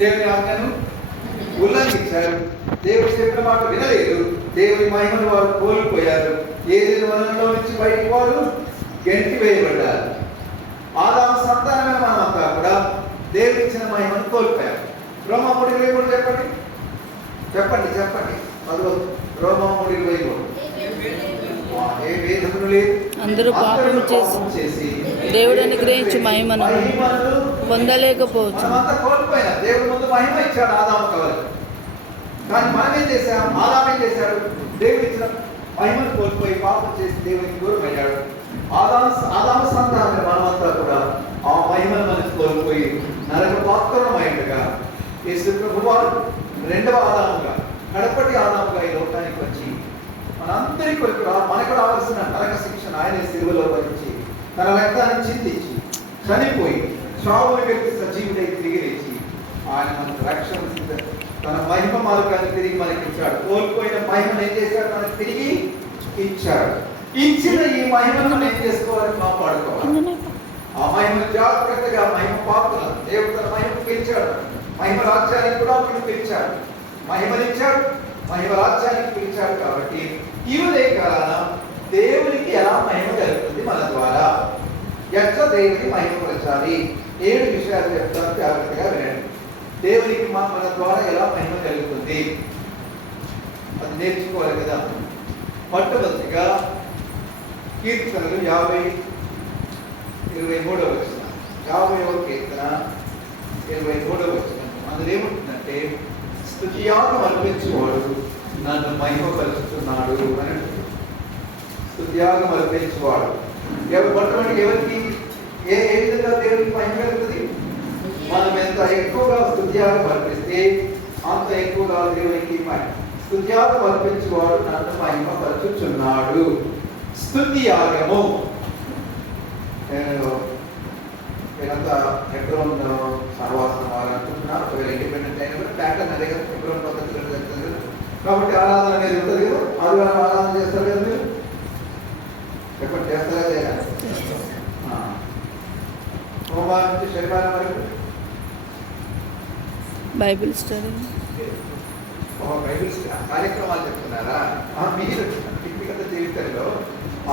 దేవుని ఆజ్ఞను ఉల్లంఘించారు, దేవుడు చెప్పిన మాట వినలేదు, దేవుని మహిమను వారు కోల్పోయారు. ఏదైనా వనంలో నుంచి బయటికి వారు గెంటి వేయబడ్డారు. ఆదాము సంతానమే మనమంతా కూడా దేవుడు ఇచ్చిన మహిమను కోల్పోయారు. రోమా 3:23 చెప్పండి చెప్పండి చెప్పండి. రోమా 3:23 ఏ భేదమును లేదు, అందరూ పాపం చేసి దేవుడు అనుగ్రహించి మహిమను పొందలేకపోవచ్చు. మనమంతా కోల్పోయినా దేవుడు ముందు మహిమ ఇచ్చాడు ఆదాము కవలకు. కానీ మనం ఏం చేశాం? ఆదాము ఏం చేశాడు? దేవుడు ఇచ్చిన మహిమను కోల్పోయి పాపం చేసి దేవునికి దూరం అయ్యాడు. ఆదాము సంతానమే మనమంతా కూడా ఆ మహిమను మనకు కోల్పోయి నరక పాత్రమైనగా యేసు ప్రభువారు రెండవ ఆదాముగా, కడపటి ఆదాముగా ఈ లోకానికి వచ్చి మనందరి కొరకు మనకు రావాల్సిన నరక శిక్షణ ఆయన సిలువలో వహించి తన రక్తాన్ని చిందించి చనిపోయి చావుని వ్యక్తి సజీవుడై తిరిగి లేచి ఆయన మనకు రక్షణ తన మహిమ మార్గాన్ని తిరిగి మనకి ఇచ్చాడు. కోల్పోయిన మహిమను ఏం చేశాడు? మనకు తిరిగి ఇచ్చాడు. ఇచ్చిన ఈ మహిమను ఏం చేసుకోవాలి? కాపాడుకోవాలి. ఆ మహిమను జాగ్రత్తగా మహిమ పాత్రలు దేవుడు తన మహిమ పిలిచాడు. మహిమ రాజ్యానికి కూడా వీడు పిలిచాడు. మహిమనిచ్చాడు, మహిమ రాజ్యానికి పిలిచాడు. కాబట్టి ఈ ఉదయకాలాన దేవునికి ఎలా మహిమ కలుగుతుంది మన ద్వారా, ఎట్లా దేవుని మహిమపరచాలి, 7 విషయాలు చెప్తాను, జాగ్రత్తగా వినండి. దేవునికి మన ద్వారా ఎలా మహిమ కలుగుతుంది అది నేర్చుకోవాలి కదా. మొట్టమొదటిగా కీర్తనలు 50:23 వచనం, 50వ కీర్తన 23వ వచనం. అందులో ఏముంటుందంటే స్తుతియాగం అర్పించువాడు నన్ను మహిమపరుచుతున్నాడు అని. స్తుతియాగం అర్పించువాడు మొట్టమొదటి ఎవరికి ఏ విధంగా దేవునికి మహిమ కలుగుతుంది? మనం ఎంత ఎక్కువగా స్తుతియాగం అర్పిస్తే అంత ఎక్కువగా దేవునికి మహిమ. స్తుతియాగం అర్పించువాడు నన్ను మహిమపరుచుచున్నాడు. స్తుతియాగము నేనంతా హెబ్రోన్ సహవాసం వాలంటున్నాను. ఒకవేళ ఇండిపెండెంట్ అయిన కూడా ప్యాటర్న్ అదే కదా, హెబ్రోన్ పద్ధతిలో జరుగుతుంది కదా. కాబట్టి ఆరాధన అనేది ఉంటుంది కదా. ఆదివారం ఆరాధన చేస్తారు కదా మీరు? చెప్పండి, చేస్తారా లేదా? సోమవారం నుంచి శనివారం వరకు బైబిల్ స్టడీ, బైబిల్ కార్యక్రమాలు చెప్తున్నారా? మీరు వ్యక్తిగత జీవితంలో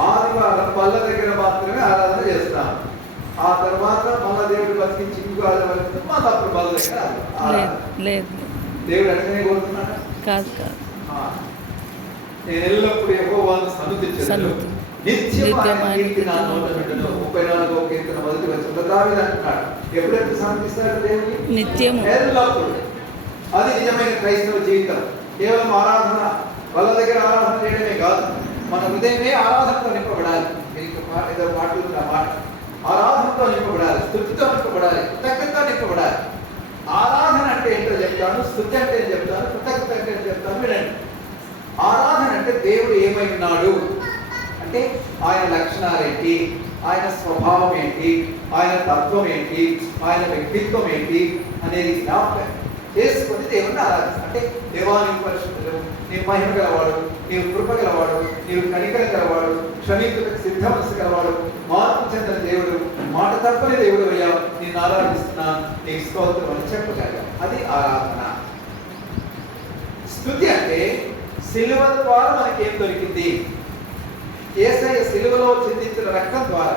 ఆదివారం పళ్ళ దగ్గర మాత్రమే ఆరాధన చేస్తాం. ఆ తర్వాత మళ్ళా దేవుడు బతికించి ఇంకో ఆదివారం మా తప్పుడు పళ్ళ దగ్గర లేదు. దేవుడు అడిగినే కోరుతున్నాడా? కాదు. నేను ఎల్లప్పుడు యెహోవాను సన్నుతించెదను, నిత్యం ఆయన కీర్తి నా నోట నుండును. 34వ కీర్తన 1వ వచనంలో దావీదు అంటున్నాడు, ఎప్పుడెప్పుడు సన్నుతిస్తాడు దేవుని? నిత్యం, ఎల్లప్పుడు. అది నిజమైన క్రైస్తవ జీవితం. కేవలం ఆరాధన వాళ్ళ దగ్గర ఆరాధన చేయడమే కాదు, మన హృదయమే ఆరాధనతో నింపబడాలి. మీకు ఏదో మాటలు మాట ఆరాధనతో నింపబడాలి, స్తుతితో నింపబడాలి, కృతజ్ఞతతో నింపబడాలి. ఆరాధన అంటే ఏంటో చెప్తాను, స్తుతి అంటే ఏం చెప్తాను, కృతజ్ఞత అంటే ఏం చెప్తాను, వినండి. ఆరాధన అంటే దేవుడు ఏమై ఉన్నాడు అంటే ఆయన లక్షణాలు ఏంటి, ఆయన స్వభావం ఏంటి, ఆయన తత్వం ఏంటి, ఆయన వ్యక్తిత్వం ఏంటి అనేది జ్ఞాపకం చేసుకొని దేవుడిని ఆరాధిస్తాం. అంటే దేవా నీవు పరిశుద్ధుడు, నీవు మహిమ గలవాడు, నీవు కృప గలవాడు, నీవు కనికరం గలవాడు, క్షమించుటకు సిద్ధ మనసు గలవాడు, మార్పు చెందిన దేవుడు, మాట తప్పని దేవుడు అయ్యా, నిన్ను ఆరాధిస్తున్నా, నీ స్తోత్రం అని చెప్పగలిగాం. అది ఆరాధన. స్తుతి అంటే సిలువ ద్వారా మనకేం దొరికింది? యేసయ్య సిలువలో చిందించిన రక్తం ద్వారా,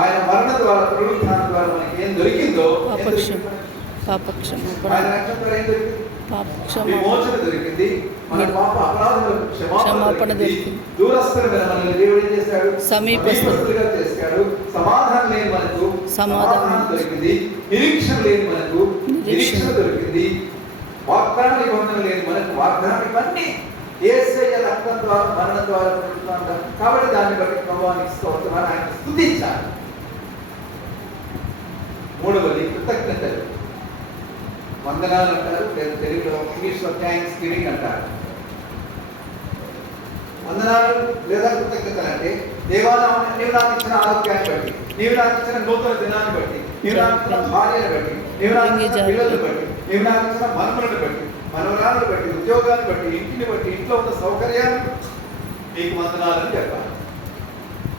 ఆయన మరణ ద్వారా, పునరుత్థానం ద్వారా మనకి ఏం దొరికిందో, ఆయన రక్తం ద్వారా ఏం దొరికింది? విమోచన దొరికింది. మన పాప అపరాధములకు క్షమాపణ దొరికింది. దూరస్తులుగా మనల్ని దేవుడు ఏం చేశాడు? సమీపస్తులుగా చేశాడు. సమాధానం లేని మనకు సమాధానం దొరికింది. నిరీక్షణ లేని మనకు నిరీక్షణ దొరికింది. వాగ్దాన నిబంధన లేని మనకు వాగ్దానం. ఇవన్నీ యేసయ్య రక్తం ద్వారా, మరణం ద్వారా పొందుతాం. కాబట్టి దాన్ని బట్టి ప్రభువానికి స్తోత్రం అని ఆయన స్తుతించాలి. మూడవది కృతజ్ఞతలు. వందనాలు అంటారు, తెలుగులో ఇంగ్లీష్లో థ్యాంక్స్ గివింగ్ అంటారు. వందనాలు లేదా కృతజ్ఞతలు అంటే దేవా నీవు నాకు ఇచ్చిన ఆరోగ్యాన్ని బట్టి, నీవు నాకు ఇచ్చిన నూతన దినాన్ని బట్టి, నీవు నాకు ఇచ్చిన భార్యను బట్టి, నీవు నాకు ఇచ్చిన పిల్లలను బట్టి, నీవు నాకు ఇచ్చిన మనుమలను బట్టి, మనవరాలను బట్టి, ఉద్యోగాన్ని బట్టి, ఇంటిని బట్టి, ఇంట్లో ఉన్న సౌకర్యాన్ని నీకు వందనాలని చెప్పాలి.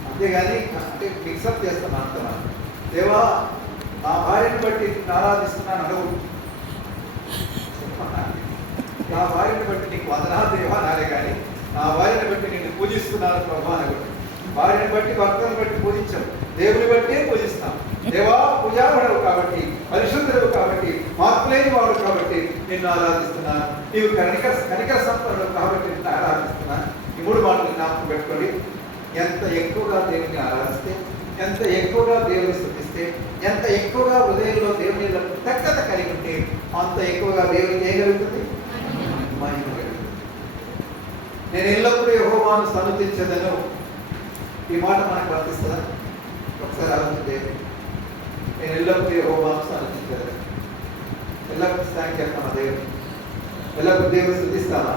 అంతేగాని అంటే మిక్సప్ చేస్తాను అంటున్నాను. దేవా నా భార్యను బట్టి ఆరాధిస్తున్నాను అడుగు. ఉన్నారు ప్రభా అని కూడా. భార్యను బట్టి భర్తను బట్టి పూజించాం, దేవుని బట్టే పూజిస్తాం. దేవా పూజాపడవు కాబట్టి, పరిశుద్ధుడు కాబట్టి, మార్పులేని వాడు కాబట్టి నిన్ను ఆరాధిస్తున్నాను. నీవు కనికర సంపన్నుడు కాబట్టి నిన్ను ఆరాధిస్తున్నాను. ఈ 3 మాటలు జ్ఞాపకం పెట్టుకోండి. ఎంత ఎక్కువగా దేవుని ఆరాధిస్తే, ఎంత ఎక్కువగా దేవుని స్తుతిస్తే, ఎంత ఎక్కువగా హృదయంలో దేవుని కృతజ్ఞత కలిగి ఉంటే అంత ఎక్కువగా దేవునికి చేయగలుగుతుంది, మహిమ కలుగుతుంది. నేను ఎల్లప్పుడూ యెహోవాను సన్నుతించెదను. ఈ మాట మనకు వర్తిస్తుందా? ఒకసారి ఆలోచించే. నేను ఎల్లప్పుడూ యెహోవాను సన్నుతించెదను. ఎల్లప్పుడూ స్థాయి చెప్తామా దేవుని? ఎల్లప్పుడూ దేవుని స్తుతిస్తామా?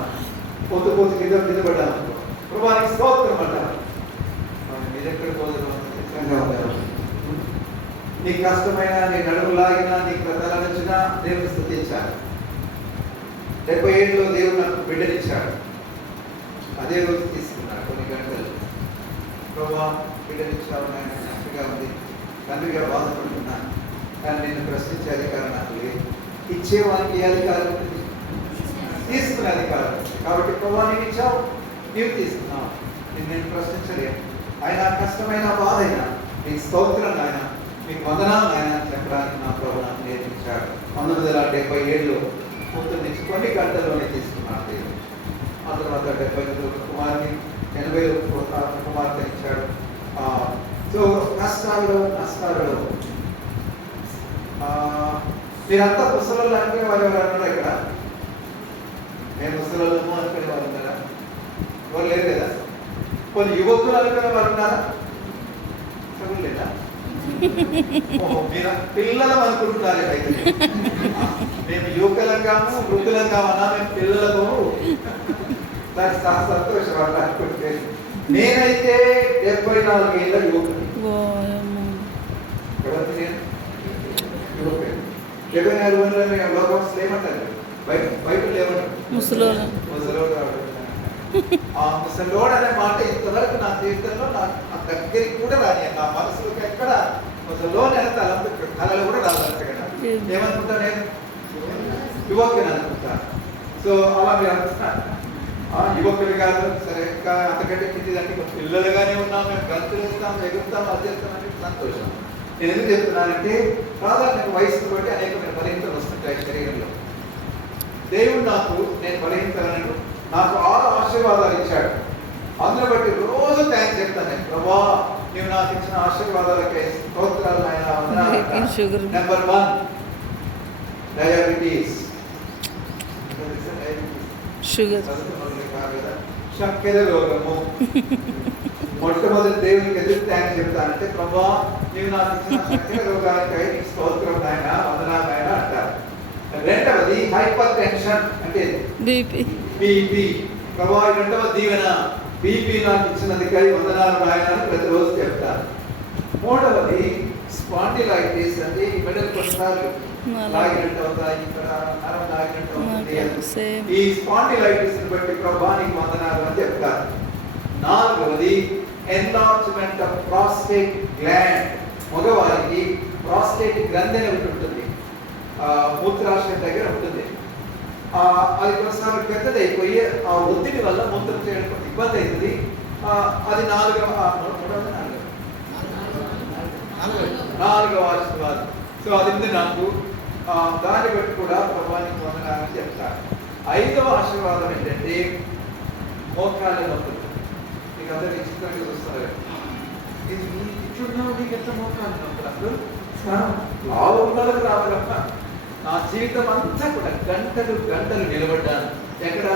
పొద్దు కింద పడ్డాను, ప్రభువానికి స్తోత్రం అంటారు. మీరు ఎక్కడ పోదురు? నీ కష్టమైన, నీ నడుము లాగినా, నీకు తలనొచ్చినా దేవుని స్తుతించాలి. 70 ఏళ్ళలో దేవుడు నాకు బిడ్డనిచ్చాడు. అదే రోజు తీసుకున్నాడు కొన్ని గంటలు. ప్రభా బిడ్డనిచ్చావు, నాకు హ్యాపీగా ఉంది, తండ్రిగా బాధపడుతున్నాను, కానీ నేను ప్రశ్నించే అధికారం నాకు లేదు. ఇచ్చేవానికి ఏ అధికారం ఉంటుంది? తీసుకునే అధికారం. కాబట్టి ప్రభా నేను ఇచ్చావు, నీవు తీసుకున్నావు, నేను ప్రశ్నించలేను. ఆయన కష్టమైన బాధ అయినా మీకు స్తోత్రం ఆయన, మీకు వందనాలు ఆయన చెప్పడానికి నా ప్రభు నాకు నేర్పించాడు. 1977లో ముందు నుంచి కొన్ని గంటల్లోనే తీసుకున్నాడు దేవుడు. ఆ తర్వాత 70లో కుమారుని, 80లో కుమార్తె ఇచ్చాడు. సో కష్టాల్లో నష్టాల్లో మీరంతా ముసలోళ్ళు అనుకునే వారు ఎవరు అన్నారా ఇక్కడ? మేము ముసలోళ్ళము అనుకునే వారు ఉన్నారా? ఎవరు లేరు కదా. కొన్ని యువకులు అనుకునే వారు ఉన్నారా? చదువు లేదా? మీరు పిల్లలం అనుకుంటున్నారు. అయితే మేము యువకులంగాము వృద్ధులంగామన్నా, మేము పిల్లలము. నాకు చాలా సంతోషం అట్లా అనుకుంటే. నేనైతే 74 ఏళ్ళ యువకుడు. ఎవరికి నేను యువకుడు. 74 లోకం ఏమంటారు? బయట ఏమంటారు? ముసలోడు. ఆ ముసలోడు అనే మాట ఇంతవరకు నా జీవితంలో నా దగ్గరికి కూడా రాని, నా మనసులోకి ఎక్కడ ముసలోని అనే కళలు కూడా రాదంతగా. ఏమనుకుంటా నేను? యువకుని అనుకుంటాను. సో అలా మీరు అనుకుంటాను. యువకులు కాదు సరే, ఇంకా అంతకంటే కిందిదంటే పిల్లలుగానే ఉన్నాం, మేము గంతులు ఇస్తాం, ఎగురుతాం, అది చేస్తామని సంతోషం. నేను ఎందుకు చెప్తున్నానంటే ప్రాధాన్యత వయసును బట్టి అనేకమైన బలహీనతలు వస్తుంటాయి శరీరంలో. దేవుడు నేను బలహీనతలను నాకు 6 ఆశీర్వాదాలు ఇచ్చాడు. అందులో బట్టి రోజు థ్యాంక్స్ చెప్తాను. ప్రభా నీవు నాకు ఇచ్చిన ఆశీర్వాదాలకే స్తోత్రాలు ఆయన. నెంబర్ 1 డయాబెటీస్, షుగర్, చక్కెర రోగము. మొట్టమొదటి దేవునికి ఎందుకు థ్యాంక్స్ చెప్తానంటే ప్రభా నీవు నాకు ఇచ్చిన చక్కెర రోగానికై నీకు స్తోత్రం నాయన, వందనాలు నాయన అంటారు. రెండవది హైపర్ టెన్షన్ అంటే బీపీ. ప్రభా రెండవ దీవెన బీపీ నాకు ఇచ్చినందుకై వందనాలు నాయన అని ప్రతిరోజు చెప్తాను. మూడవది స్పాండిలైటిస్ అంటే ఈ మెడల్ కొన్నిసార్లు లాగినట్టు అవుతాయి, ఇక్కడ నరం లాగినట్టు అవుతుంది. ఈ స్పాండిలైటిస్ ని బట్టి ప్రభా నీకు వందనాలు అని చెప్తారు. నాలుగవది ఎన్లార్జ్మెంట్ ఆఫ్ ప్రాస్టేట్ గ్లాండ్. మగవారికి ప్రాస్టేట్ గ్రంథి అని ఒకటి ఉంటుంది, మూత్రాశయం దగ్గర ఉంటుంది. అది కొన్నిసార్లు పెద్దదైపోయి ఆ ఒత్తిడి వల్ల మూత్రం చేయడం ఇబ్బంది అవుతుంది. అది నాలుగవ ఆశీర్వాదం. సో అది ఉంది నాకు. దాన్ని బట్టి కూడా ప్రభానికి వందనాలని చెప్తాను. 5వ ఆశీర్వాదం ఏంటంటే మోకాళ్ళ నొప్పులు. మీకు అందరికి చిత్రంగా చూస్తారు. ఇది ఇట్లున్నావు, నీకు ఎట్లా మోకాళ్ళ నొప్పులు? అసలు లావులకు రావాలమ్మా. నా జీవితం అంతా కూడా గంటలు నిలబడ్డాను. ఎక్కడ?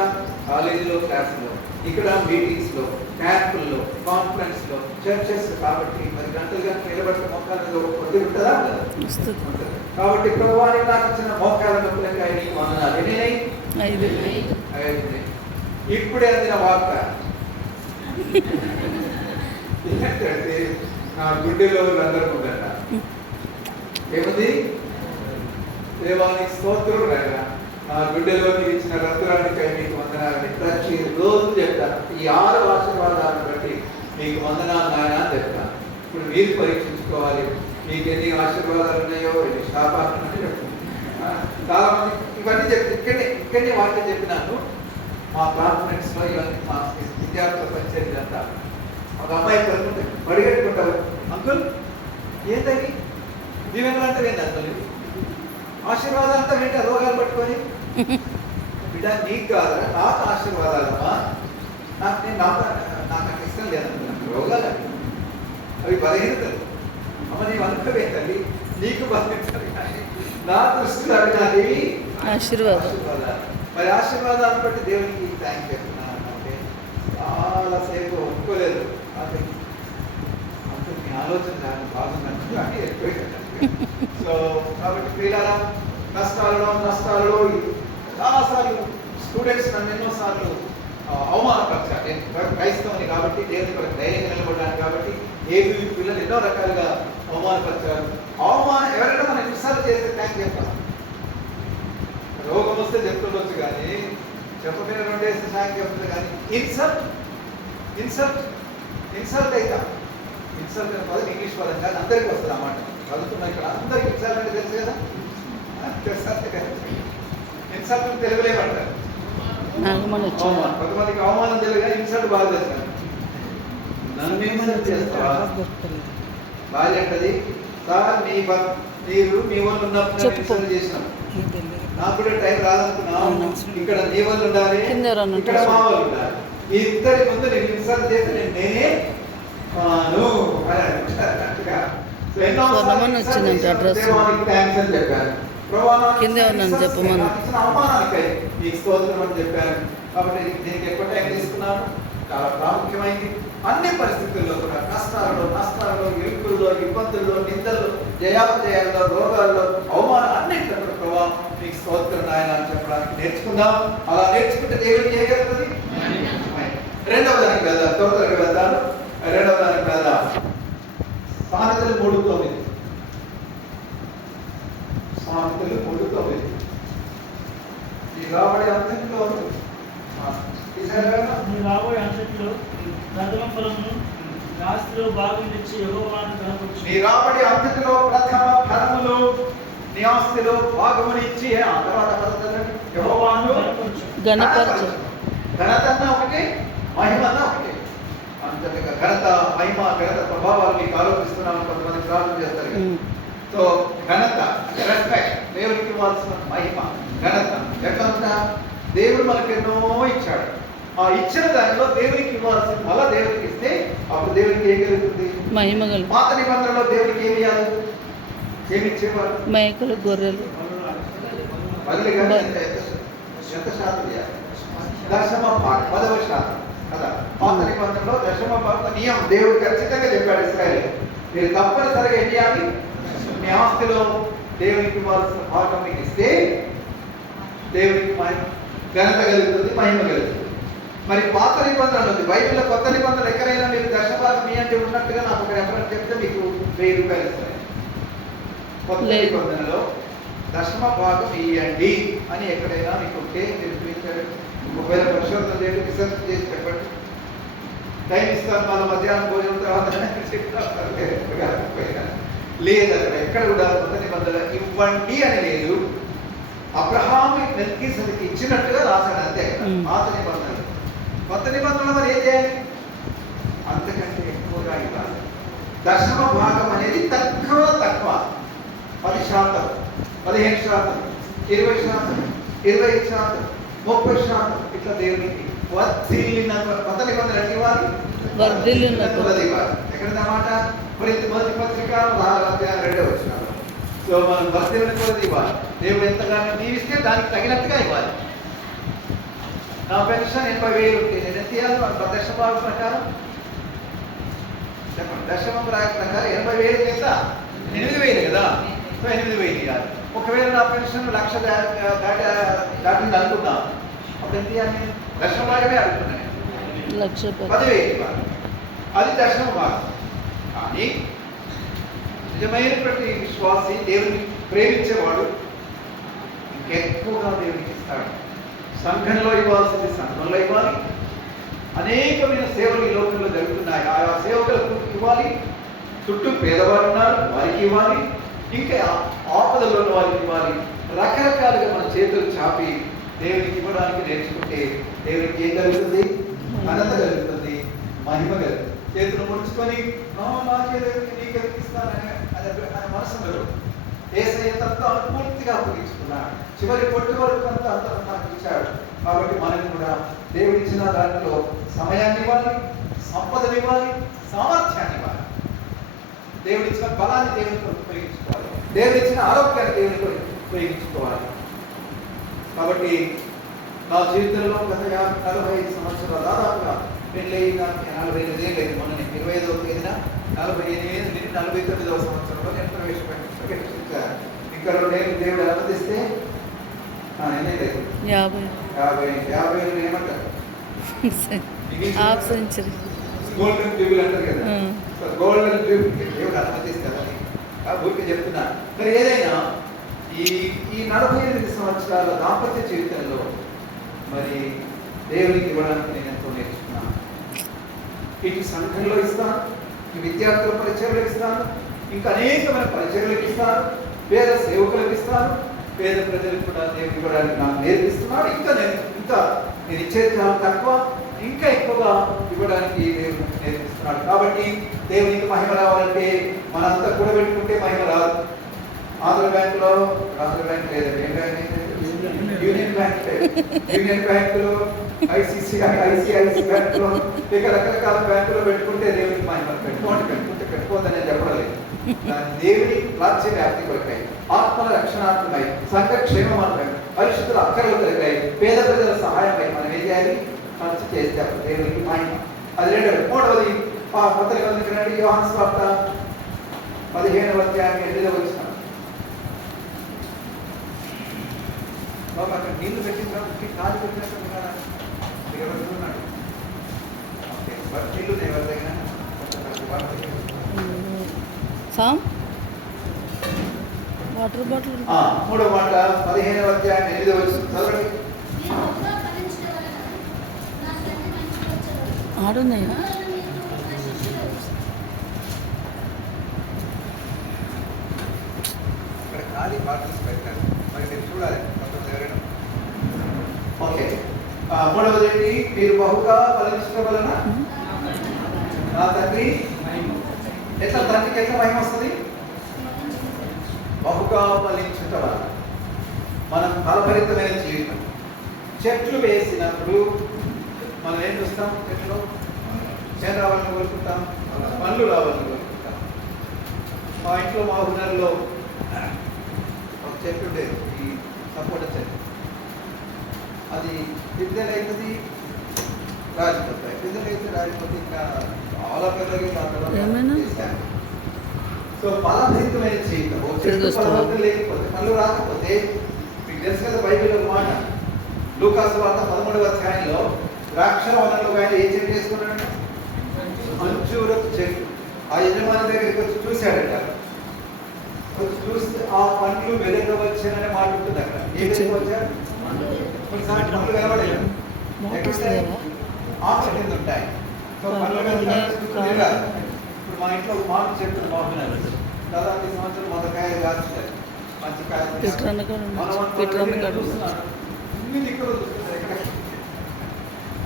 కాలేజీలో, క్లాసులో, ఇక్కడ మీటింగ్స్లో, క్యాంపుల్లో, కాన్ఫరెన్స్లో, చర్చెస్. కాబట్టి మరి గంటలు నిలబడిన మోకాళ్ళ కొద్ది ఉంటుందా? కాబట్టి ప్రభువానికి నాకు ఇచ్చిన మోకాళ్ళ నొప్పులకి ఆయనకి వందనాలు. ఎన్ని? 5. ఇప్పుడే అందిన వార్త ఏంటంటే నా గుండెలో అందరూ ఉందట. ఏముంది? దేవానికి స్తోత్రం రాగా నా గుండెలో ఇచ్చిన రక్తురానికై మీకు వందనాలని ప్రతిరోజు చెప్తాను. ఈ 6 ఆశీర్వాదాలను బట్టి మీకు వందనాలు నాయన అని చెప్తాను. ఇప్పుడు మీరు పరీక్షించుకోవాలి, మీకు ఎన్ని ఆశీర్వాదాలు ఉన్నాయో, ఎన్ని శాపాలు ఉన్నాయో. చాలా మంది ఇవన్నీ ఇక్కడనే వాక్యం చెప్పినాను. మా కాన్ఫరెన్స్లో ఇవన్నీ మా విద్యార్థుల పరిచయం అంతా ఒక అమ్మాయి పడుకుంటే పడిగట్టుకుంటావు, అంకుల్ ఏంటండి దీవెనలు అంటే ఏంటి అంకుల్, ఆశీర్వాదాలు అంతా ఏంటి రోగాలు పట్టుకొని, బిడ్డ నీకు కాదా నాకు ఆశీర్వాదాలమ్మా, నాకు ఇష్టం లేదనుకున్నాను రోగాలు అవి బలహీనతలు. అమ్మ నీవు అనుకోవే తల్లి, నీకు బలహీనతలు కానీ నా దృష్టిలో అవి నాది ఆశీర్వాదాలు. మరి ఆశీర్వాదాలను బట్టి దేవునికి థ్యాంక్ చెప్తున్నాను అంటే చాలాసేపు ఒప్పుకోలేదు. అంటే మీ ఆలోచన బాగుందంటే అంటే సో కాబట్టి పిల్లల నష్టాలలో చాలాసార్లు స్టూడెంట్స్ నన్ను ఎన్నోసార్లు అవమానపరిచారు. నేను క్రైస్తవుని కాబట్టి దేవుని కొరకు ధైర్యంగా నిలబడ్డాను కాబట్టి ఏవి పిల్లలు ఎన్నో రకాలుగా అవమానపరిచారు. ఎవరైనా మనం ఎన్నిసార్లు చేస్తే థ్యాంక్ చెప్తాం. రోగం వస్తే చెప్తుండొచ్చు కానీ చెప్పకపోయిన 2 వేస్తే థ్యాంక్ చెప్తుంది కానీ ఇన్సల్ట్ అయితే ఇన్సల్ట్ అనే పదం ఇంగ్లీష్ పదం కానీ అందరికీ వస్తుంది అన్నమాట. చదువుతున్నా ఇక్కడ అందరికీ ఇన్సల్ట్ అంటే తెలుసు కదా, ఇన్సల్ట్ అని తెలుగులో ఏమంటారు, కొంతమందికి అవమానం తెలుగు కానీ ఇన్సల్ట్ బాగా చేస్తారు. నన్ను ఇన్సల్ట్ చేస్తావా భార్య అంటది, సార్ మీరు మీ వాళ్ళు ఉన్నప్పుడు ఇన్సల్ట్ చేసినాం, నాకు కూడా టైం రాదనుకున్నాను, ఇక్కడ నీ వాళ్ళు ఉండాలి ఇక్కడ మా వాళ్ళు ఉండాలి, ఈ ఇద్దరి ముందు నేను ఇన్సల్ట్ చేస్తే నేనే కిందే ఉన్నాను చెప్పమని అవమానానికై నీకు స్తోత్రం అని చెప్పాను. కాబట్టి దీనికి ఎక్కువ టైం తీసుకున్నాను, చాలా ప్రాముఖ్యమైంది. అన్ని పరిస్థితుల్లో కూడా నష్టాలలో ఇరుకుల్లో ఇబ్బందుల్లో నిందల్లో జయాపజయాల్లో రోగాల్లో అవమానం అన్నింటిలో కూడా ప్రభావం నీకు స్తోత్రం నాయన అని చెప్పడానికి నేర్చుకుందాం. అలా నేర్చుకుంటే దేవుడు చేయగలుగుతుంది. రెండవ దానికి వెళ్దాం, త్వరగా వెళ్దాను. రెండవ దానికి వెళ్దాం. సామెతలు 3:9. సామెతలు 3:9. ఈ రాబడే అంతట్లో రాబోయే అంతట్లో ప్రథమ ఫలమును ఆస్తిలో భాగం ఇచ్చి యెహోవాను కనపరచు. నీ రాబడి అంతటిలో ప్రథమ ఫలములు నీ ఆస్తిలో భాగమునిచ్చి ఆ తర్వాత యెహోవాను గణపరచు. ఘనత ఒకటి, మహిమ ఒకటి. అంతగా ఘనత మహిమ ఘనత ప్రభావాలు నీకు ఆరోపిస్తున్నాను కొంతమంది ప్రార్థన చేస్తారు. సో ఘనత రెస్పెక్ట్, దేవుడికి ఇవ్వాల్సిన మహిమ ఘనత ఎట్లా ఉంటా, దేవుడు మనకు ఎన్నో ఇచ్చాడు. ఆ ఇచ్చిన దానిలో దేవుడికి ఇవ్వాల్సింది మళ్ళా దేవుడికి ఇస్తే అప్పుడు దేవుడికి ఏం కలుగుతుంది, మహిమ కలుగుతుంది. పాత నిబంధనలో దేవుడికి ఏమి ఇవ్వాలి, ఏమి ఇచ్చేవారు, మేకలు గొర్రెలు బదులుగా ఎంత శాతం ఇవ్వాలి, 10% కదా. పాత నిబంధనలో 10% నియమం దేవుడు ఖచ్చితంగా చెప్పాడు ఇశ్రాయేలు, మీరు తప్పనిసరిగా ఏం చేయాలి, మీ ఆస్తిలో దేవునికి ఇవ్వాల్సిన భాగం మీకు ఇస్తే దేవునికి ఘనత కలుగుతుంది, మహిమ కలుగుతుంది. మరి పాత నిబంధనలు ఉంది, బైబిల్లో కొత్త నిబంధనలు ఎక్కడైనా మీరు దశభాగం ఇవ్వండి ఉన్నట్టుగా నాకు ఒక రెఫరెన్స్ చెప్తే మీకు 1000 రూపాయలు ఇస్తాయి. కొత్త నిబంధనలో దశమ భాగం ఇవ్వండి అని ఎక్కడైనా మీకు ఉంటే మీరు ఒకవేళ పరిశోధన చేయండి, రీసెర్చ్ చేసి చెప్పండి. టైం ఇస్తాను మళ్ళీ మధ్యాహ్నం భోజనం తర్వాత లేదు, అక్కడ ఎక్కడ కూడా కొత్త నిబంధనలు ఇవ్వండి అని లేదు. అబ్రహాము మెల్కీసెదెకుకి ఇచ్చినట్టుగా రాశాడు అంతే. పాత నిబంధనలు. కొత్త నిబంధనలు మరి ఏం చేయాలి, అంతకంటే ఎక్కువగా ఇవ్వాలి. దశమ భాగం అనేది తక్కువ 10%, 15%, 20%, 25%, 30% ఇట్లా దేవునికి వర్ధిల్లిన కొత్త నిబంధనలు ఎట్లా ఇవ్వాలి, ఇవ్వాలి. ఎక్కడన్నమాట మొదటి పత్రిక 4:2. సో మనం వర్ధిల్లిన కొలది ఇవ్వాలి. దేవుడు ఎంతగానో నీవిస్తే దానికి తగినట్టుగా ఇవ్వాలి. నా పెన్షన్ 80,000 ఉంటే నేను ఎంత ఇవ్వాలి, దశభాగం ప్రకారం చెప్పండి. దశమ ప్రకారం 80,000 ఎంత, 8,000 కదా. సో 8,000 ఇవ్వాలి. ఒకవేళ నా పెన్షన్ 1,00,000 దాటింది అనుకుందాం, అప్పుడు ఎంత ఇవ్వాలి, దశమ భాగమే అడుగుతున్నాను, 10,000 ఇవ్వాలి. అది దశమ భాగం. కానీ నిజమైనటువంటి విశ్వాసి, దేవుని ప్రేమించేవాడు ఇంకెక్కువగా దేవునికి ఇస్తాడు. సంఘంలో ఇవ్వాల్సింది సంఘంలో ఇవ్వాలి. అనేకమైన సేవలు ఈ లోకంలో జరుగుతున్నాయి, ఆయా సేవకులకు ఇవ్వాలి. చుట్టూ పేదవారు ఉన్నారు, వారికి ఇవ్వాలి. ఇంకా ఆపదలో ఉన్న వారికి ఇవ్వాలి. రకరకాలుగా మన చేతులు చాపి దేవునికి ఇవ్వడానికి నేర్చుకుంటే దేవునికి ఏం కలుగుతుంది, ఘనత కలుగుతుంది, మహిమ కలుగుతుంది. చేతులు ముడుచుకొని నీకెందుకు ఇస్తానని అనే మనసు ఉండదు. యేసయ్య తత్వాన్ని పూర్తిగా అప్పగించుకున్నాడు. చివరి పొట్టు వరకు అంతా మనకు ఇచ్చాడు. కాబట్టి మనం కూడా దేవుడు ఇచ్చిన దాంట్లో సమయాన్ని ఇవ్వాలి, సంపదలు ఇవ్వాలి, సామర్థ్యాన్ని ఇవ్వాలి. దేవుడు ఇచ్చిన బలాన్ని దేవునికి ఉపయోగించుకోవాలి. దేవుడు ఇచ్చిన ఆరోగ్యాన్ని దేవునికి ఉపయోగించుకోవాలి. కాబట్టి నా జీవితంలో గత 45 సంవత్సరాలు దాదాపుగా పెళ్ళైన 45 ఏళ్ళు అయింది. మొన్న 25వ తేదీన 49వ సంవత్సరంలో నేను ప్రవేశించాను. ఇంకా నేను దేవుడు అనుమతిస్తే ఎన్నైలేదు 50 ఏమంటారు హాఫ్ సెంచరీ గోల్డెన్ జూబిలీ అంటారు కదా. గోల్డెన్ జూబిలీ దేవుడు అనుమతిస్తారని ఊరికి చెప్తున్నా. మరి ఏదైనా ఈ 48 సంవత్సరాల దాంపత్య జీవితంలో మరి దేవునికి ఇవ్వడానికి నేను ఎంతో నేర్చుకున్నాను. ఇటు సంఘంలో ఇస్తాను, ఈ విద్యార్థుల పరిచయలు ఇస్తాను, ఇంకా అనేకమైన పరిచయలకు ఇస్తాను, పేద సేవకులకు ఇస్తాను, పేద ప్రజలకు కూడా దేవుని ఇవ్వడానికి నాకు నేర్పిస్తున్నాడు. ఇంకా నేను ఇచ్చేది చాలా తక్కువ, ఇంకా ఎక్కువగా ఇవ్వడానికి దేవుడు నేర్పిస్తున్నాడు. కాబట్టి దేవునికి మహిమ రావాలంటే మనంతా కూడబెట్టుకుంటే మహిమ రాదు. ఆంధ్ర బ్యాంకులో యూనియన్ బ్యాంకులో ఐసిఐసి బ్యాంకులో ఇక రకరకాల బ్యాంకులో పెట్టుకుంటే దేవునికి మహిమ. పెట్టుకోవద్దనే చెప్పలేదు. దేవుని రాజ్య వ్యాప్తి కొరకై, ఆత్మల రక్షణాత్మకై, సంఘ క్షేమాత్మకై, పరిశుద్ధుల అక్కర్లు కొరకై, పేద ప్రజల సహాయమై మనం ఏం చేయాలి? ఖర్చు చేస్తే దేవునికి మహిమ. అది రెండవది. మూడవది పత్రిక యోహాను సువార్త 15వ అధ్యాయం 8వ వచనం. బాబు అక్కడ నీళ్లు పెట్టిన కాలు పెట్టినట్టున్నాడు. నీళ్లు ఎవరి దగ్గర సామ్ వాటర్ బాటిల్ 3వ మాట 15వ అధ్యాయం 8వ వచనం చదవండి. ఆడున్నాయా? ఇక్కడ ఖాళీ బాటిల్స్ పెట్టారు. మరి మీరు చూడాలి. ఓకే. 3వది మీరు బహుగా ఫలించడం వలన నా తండ్రి ఎట్లా తండ్రికి ఎట్లా మహిమ వస్తుంది? బహుగా ఫలించటం వలన. మనం ఫలభరితమైన జీవితం. చెట్లు వేసినప్పుడు మనం ఏం చూస్తాం? చెట్లు చేను రావాలని కోరుకుంటాం, పళ్ళు రావాలని కోరుకుంటాం. మా ఇంట్లో మా ఊరిలో ఒక చెట్టు ఉండేది, ఈ సపోటా చెట్టు. అది పిందెలు అవుతుంది, రాలిపోతాయి. పిందెలు అయితే రాలిపోతే ఇంకా చాలా పెద్దగా చేశాను. సో ఫలభరితమైన జీవితం. చెట్టు ఫలభరితం లేకపోతే, పళ్ళు రాకపోతే, మీకు తెలుసు కదా బైబిల్ ఒక మాట. లూకాసు వార్త 13వ అధ్యాయంలో ద్రాక్షవనంలో ఆయన ఏ చెట్టు వేసుకున్నాడంటే అంజూరపు చెట్టు. ఆ యజమాని దగ్గరికి వచ్చి చూశాడట. వచ్చి చూస్తే ఆ పండ్లు వెలగవచ్చాననే మాట ఉంటుంది అక్కడ. ఏ వెలగవచ్చారు? కొన్నిసార్లు పండ్లు వెలవడలేదు, ఆకుల కింద ఉంటాయి. సో పండ్ల మీద ఇప్పుడు మా ఇంట్లో ఒక మామిడి చెట్టు బాగున్నారు. దాదాపు ఈ సంవత్సరం 100 కాయలు కాస్తాయి. మంచి కాయలు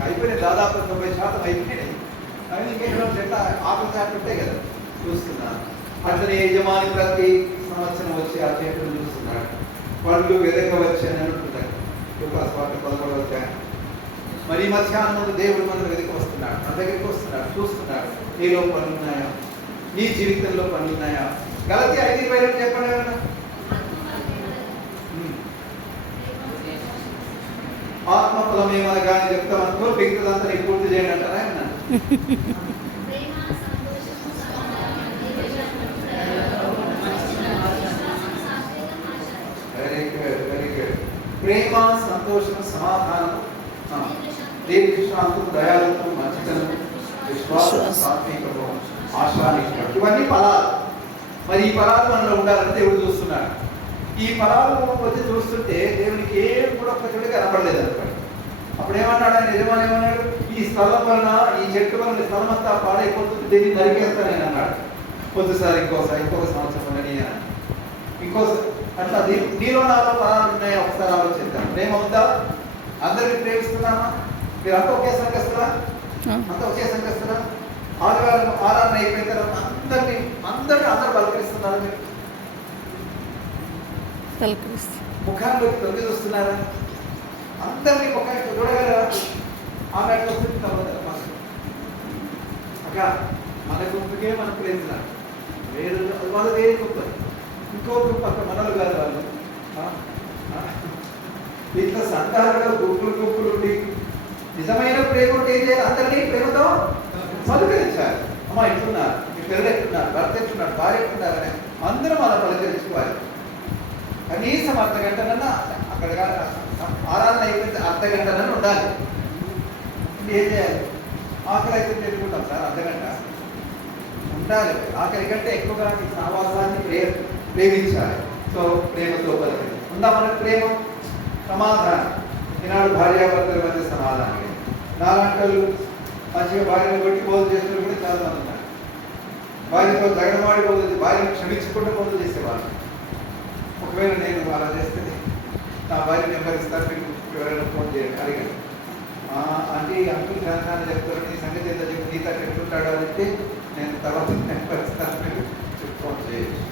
అయిపోయినాయి. దాదాపు 90% అయిపోయినాయి. కానీ ఇంకేమో చెట్ల ఆకుల చాట్లు ఉంటాయి కదా, చూస్తున్నాను. అట్లనే యజమాని ప్రతి సంవత్సరం వచ్చి ఆ చెట్టును చూస్తున్నాడు. పళ్ళు వెదకవచ్చు అని అంటున్నాడు. లూకాసు వార్త 11వ అధ్యాయం. మరి మధ్యాహ్నం ముందు దేవుడు మనం వెదకి వస్తున్నాడు, మన దగ్గరికి వస్తున్నాడు, చూస్తున్నాడు. నీలో పనులు ఉన్నాయా? నీ జీవితంలో పనులు ఉన్నాయా? గలతీ 5:20 చెప్పండి ఎవరైనా. ఆత్మఫలం ఏమనగా అని చెప్తామనుకో, మిగతాదంతా నీకు పూర్తి చేయండి అంటారా ఆయన? Very good, very good. ప్రేమ, సంతోషం, సమాధానం, దీర్ఘశాంతం, దయాలత్వం, మంచితనం, విశ్వాసం, సాత్వికము, ఆశానిష్టం, ఇవన్నీ ఫలాలు. మరి ఈ ఫలాలు మనలో ఉండాలని దేవుడు చూస్తున్నాడు. ఈ ఫలాలు వచ్చి చూస్తుంటే దేవునికి ఏం కూడా ఒక్క చోట కనపడలేదు అనుకోండి. అప్పుడు ఏమన్నాడు ఆయన? యజమాని ఏమన్నాడు? ఈ స్థలం వలన, ఈ చెట్టు వలన స్థలం అంతా పాడైపోతుంది, దీన్ని నరికేస్తానని అన్నాడు. కొద్దిసారి ఇంకొక సంవత్సరం ఉండని అట్లా నీలో నాలో ఫలాలు ఉన్నాయా? ఒకసారి ఆలోచిద్దాం. ప్రేమ ఉందా? అందరికీ ప్రేమిస్తున్నామా? మీరు అంతా ఒకే సంఘస్తులా? అంతా ఒకే సంఘస్తులా? ఆదివారం ఆరాధన అయిపోయిన తర్వాత అందరూ పలకరిస్తున్నారు. మీరు పలకరిస్తా. ముఖాన్ని తొంగి చూస్తున్నారా? అందరినీ ముఖాన్ని చూడగలరా? ఆమె అక్క మన గుంపుకే మన ప్రేమిస్తున్నారు. వేరు వాళ్ళ వేరే గొప్ప, ఇంకో గుంపు అక్క మనలు కాదు వాళ్ళు. ఇంత సంతానంగా గుంపులు ఉండి నిజమైన ప్రేమ ఉంటే ఏం చేయాలి? అందరినీ ప్రేమతో పలకరించాలి. అమ్మ ఎట్లున్నారు, మీ పిల్లలు ఎట్లున్నారు, భర్త ఎట్లున్నారు, భార్య ఎట్లున్నారని అందరూ మనం పలకరించుకోవాలి. కనీసం అర్ధగంటనన్నా అక్కడ ఆరాధన అయిపోతే అర్ధగంటనన్నా ఉండాలి. ఏం చేయాలి? ఆకలి అయితే పెట్టుకుంటాం సార్, అర్ధగంట ఉండాలి. ఆకలి కంటే ఎక్కువగా ఈ సహవాసాన్ని ప్రేమించాలి. సో ప్రేమతో పలకరించాలి. ఉందా మనకు ప్రేమ? సమాధానం. ఈనాడు భార్యాభర్తల మధ్య సమాధానం లేదు. నాలాంటి మంచిగా భార్యను కొట్టి బోధ చేసిన కూడా చాలా మంది ఉన్నారు. భార్యతో జగడమాడి బోధ, భార్యను క్షమించకుండా బోధ చేసేవాళ్ళు. ఒకవేళ నేను అలా చేస్తే నా భార్య నెంబర్ ఇస్తారు, మీరు ఎవరైనా ఫోన్ చేయండి అడిగాను. అంటే అంకుల్ జనకాన్ని చెప్తారు, నీ సంగతి ఏదో చెప్పి గీత ఎట్లుంటాడు అని చెప్తే నేను తర్వాత నెంబర్ ఇస్తాను, మీరు ఫోన్ చేయొచ్చు.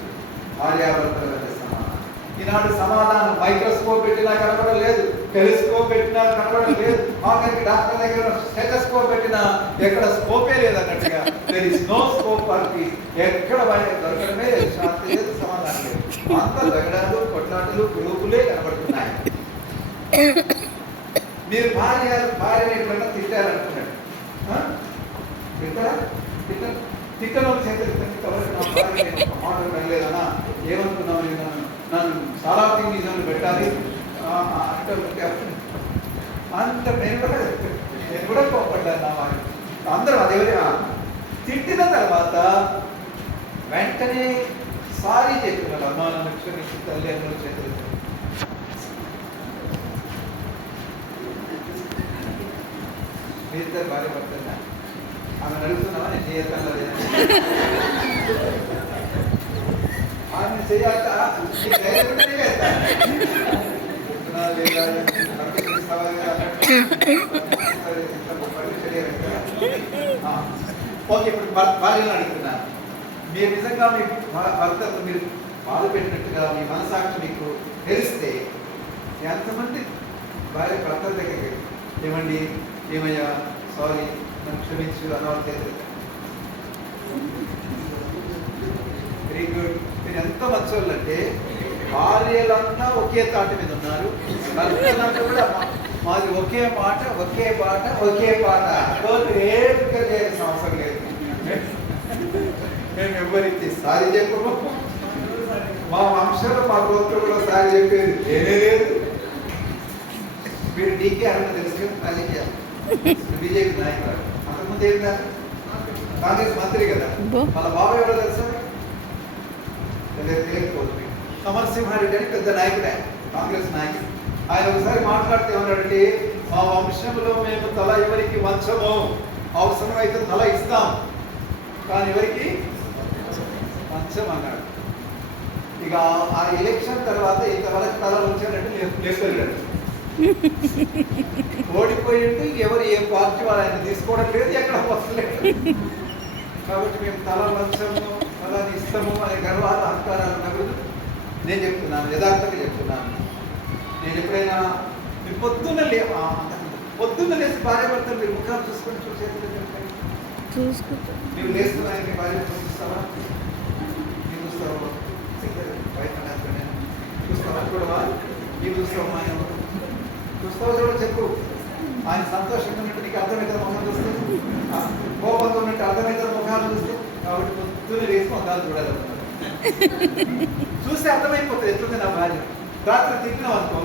భార్యాభర్తల మధ్య సమాధానం. ఈనాడు సమాధానం మైక్రోస్కోప్ పెట్టినా కనపడలేదు, టెలిస్కోప్ పెట్టినా కనపడలేదు, ఆఖరికి డాక్టర్ దగ్గర స్టెథోస్కోప్ పెట్టినా ఎక్కడ స్కోపే లేదు అన్నట్టుగా. There is no scope for peace. ఎక్కడ దొరకడమే లేదు, శాంతి లేదు, సమాధానం లేదు. అంత జగడాలు, కొట్లాటలు, గ్రూపులే కనబడుతున్నాయి. మీరు భార్యని ఎప్పుడన్నా తిట్టారనుకున్నాడు. తిట్టను చేతులు మాట వెళ్ళలేదన్నా, ఏమనుకున్నావు? నన్ను చాలా నిజాలు పెట్టాలి అంత నేను కూడా కోప్పడ్డాను నా భార్య. అందరూ అదే తిట్టిన తర్వాత వెంటనే సారీ చెప్పినారు. అమ్మా నన్ను క్షమించి తల్లి అందరూ చేతులు. మీరిద్దరు భార్య పడుతున్నా ఆమె అడుగుతున్నావా నేను చేయగలనా లేదా? ఆమె చేయాలి ఓకే. ఇప్పుడు భార్యను అడుగుతున్నాను, మీరు నిజంగా మీ భర్తను మీరు బాధ పెట్టినట్టుగా మీ మనసాక్షి మీకు తెలిస్తే ఎంతమంది భార్య భర్తల దగ్గరికి ఏమండి, ఏమయ్యా, సారీ, నన్ను క్షమించు అనవసరం. Very good. మీరు ఎంత మంచోళ్ళు అంటే భార్యలంతా ఒకే తాటి మీద ఉన్నారు, భర్తలంతా కూడా మాది ఒకే మాట, ఒకే పాట, ఒకే పాట. ఏడుగా చేయాల్సిన అవసరం లేదు. మేము ఎవరికి సారీ చెప్పము. మా వంశంలో మా గోత్రం కూడా సారీ చెప్పేది లేనే లేదు. మీరు డీకే అన్న తెలుసు, రాజకీయ బీజేపీ నాయకుడు. అంతకుముందు ఏంటా కాంగ్రెస్ మంత్రి కదా, వాళ్ళ బాబాయ్ ఎవరో తెలుసా? తెలియకపోతుంది. సమరసింహారెడ్డి అని పెద్ద నాయకుడే, కాంగ్రెస్ నాయకుడు. ఆయన ఒకసారి మాట్లాడితే ఏమన్నాడంటే, మా వంశంలో మేము తల ఎవరికి వంచము, అవసరమైతే తల ఇస్తాం, కానీ ఎవరికి వంచం అన్నాడు. ఇక ఆ ఎలక్షన్ తర్వాత ఇంతవరకు తల వంచాడంటే లేకపోయాడు. ఓడిపోయింది. ఎవరు ఏ పార్టీ వాళ్ళు ఆయన తీసుకోవడం లేదు, ఎక్కడ వస్తలేదు. కాబట్టి మేము తల వంచము, తలని ఇస్తాము అనే గర్వాలు, అహంకారాలు ఉన్నప్పుడు నేను చెప్తున్నాను, యథార్థంగా చెప్తున్నాను. నేను ఎప్పుడైనా మీరు పొద్దున్న లేచి భార్య భర్తలు మీరు ముఖాలు చూసుకొని చూసుకుంటా. నువ్వు లేస్తున్నాయి మీ భార్య చూస్తావా? నేను చూస్తావా? బయట చూస్తావా? చూడవా? నీవు చూస్తావా? ఆయన చూస్తావా? చూడ చెప్పు. ఆయన సంతోషంగా ఉన్నట్టు నీకు అర్థమవుతుంది ముఖం చూస్తే, కోపంగా ఉన్నట్టు అర్థమవుతుంది ముఖాలు చూస్తే. కాబట్టి పొద్దున్న లేచి ముఖాలు చూడాలి. చూస్తే అర్థమైపోతుంది ఎట్లుంది నా భార్య. రాత్రి తిట్టినాం అనుకో,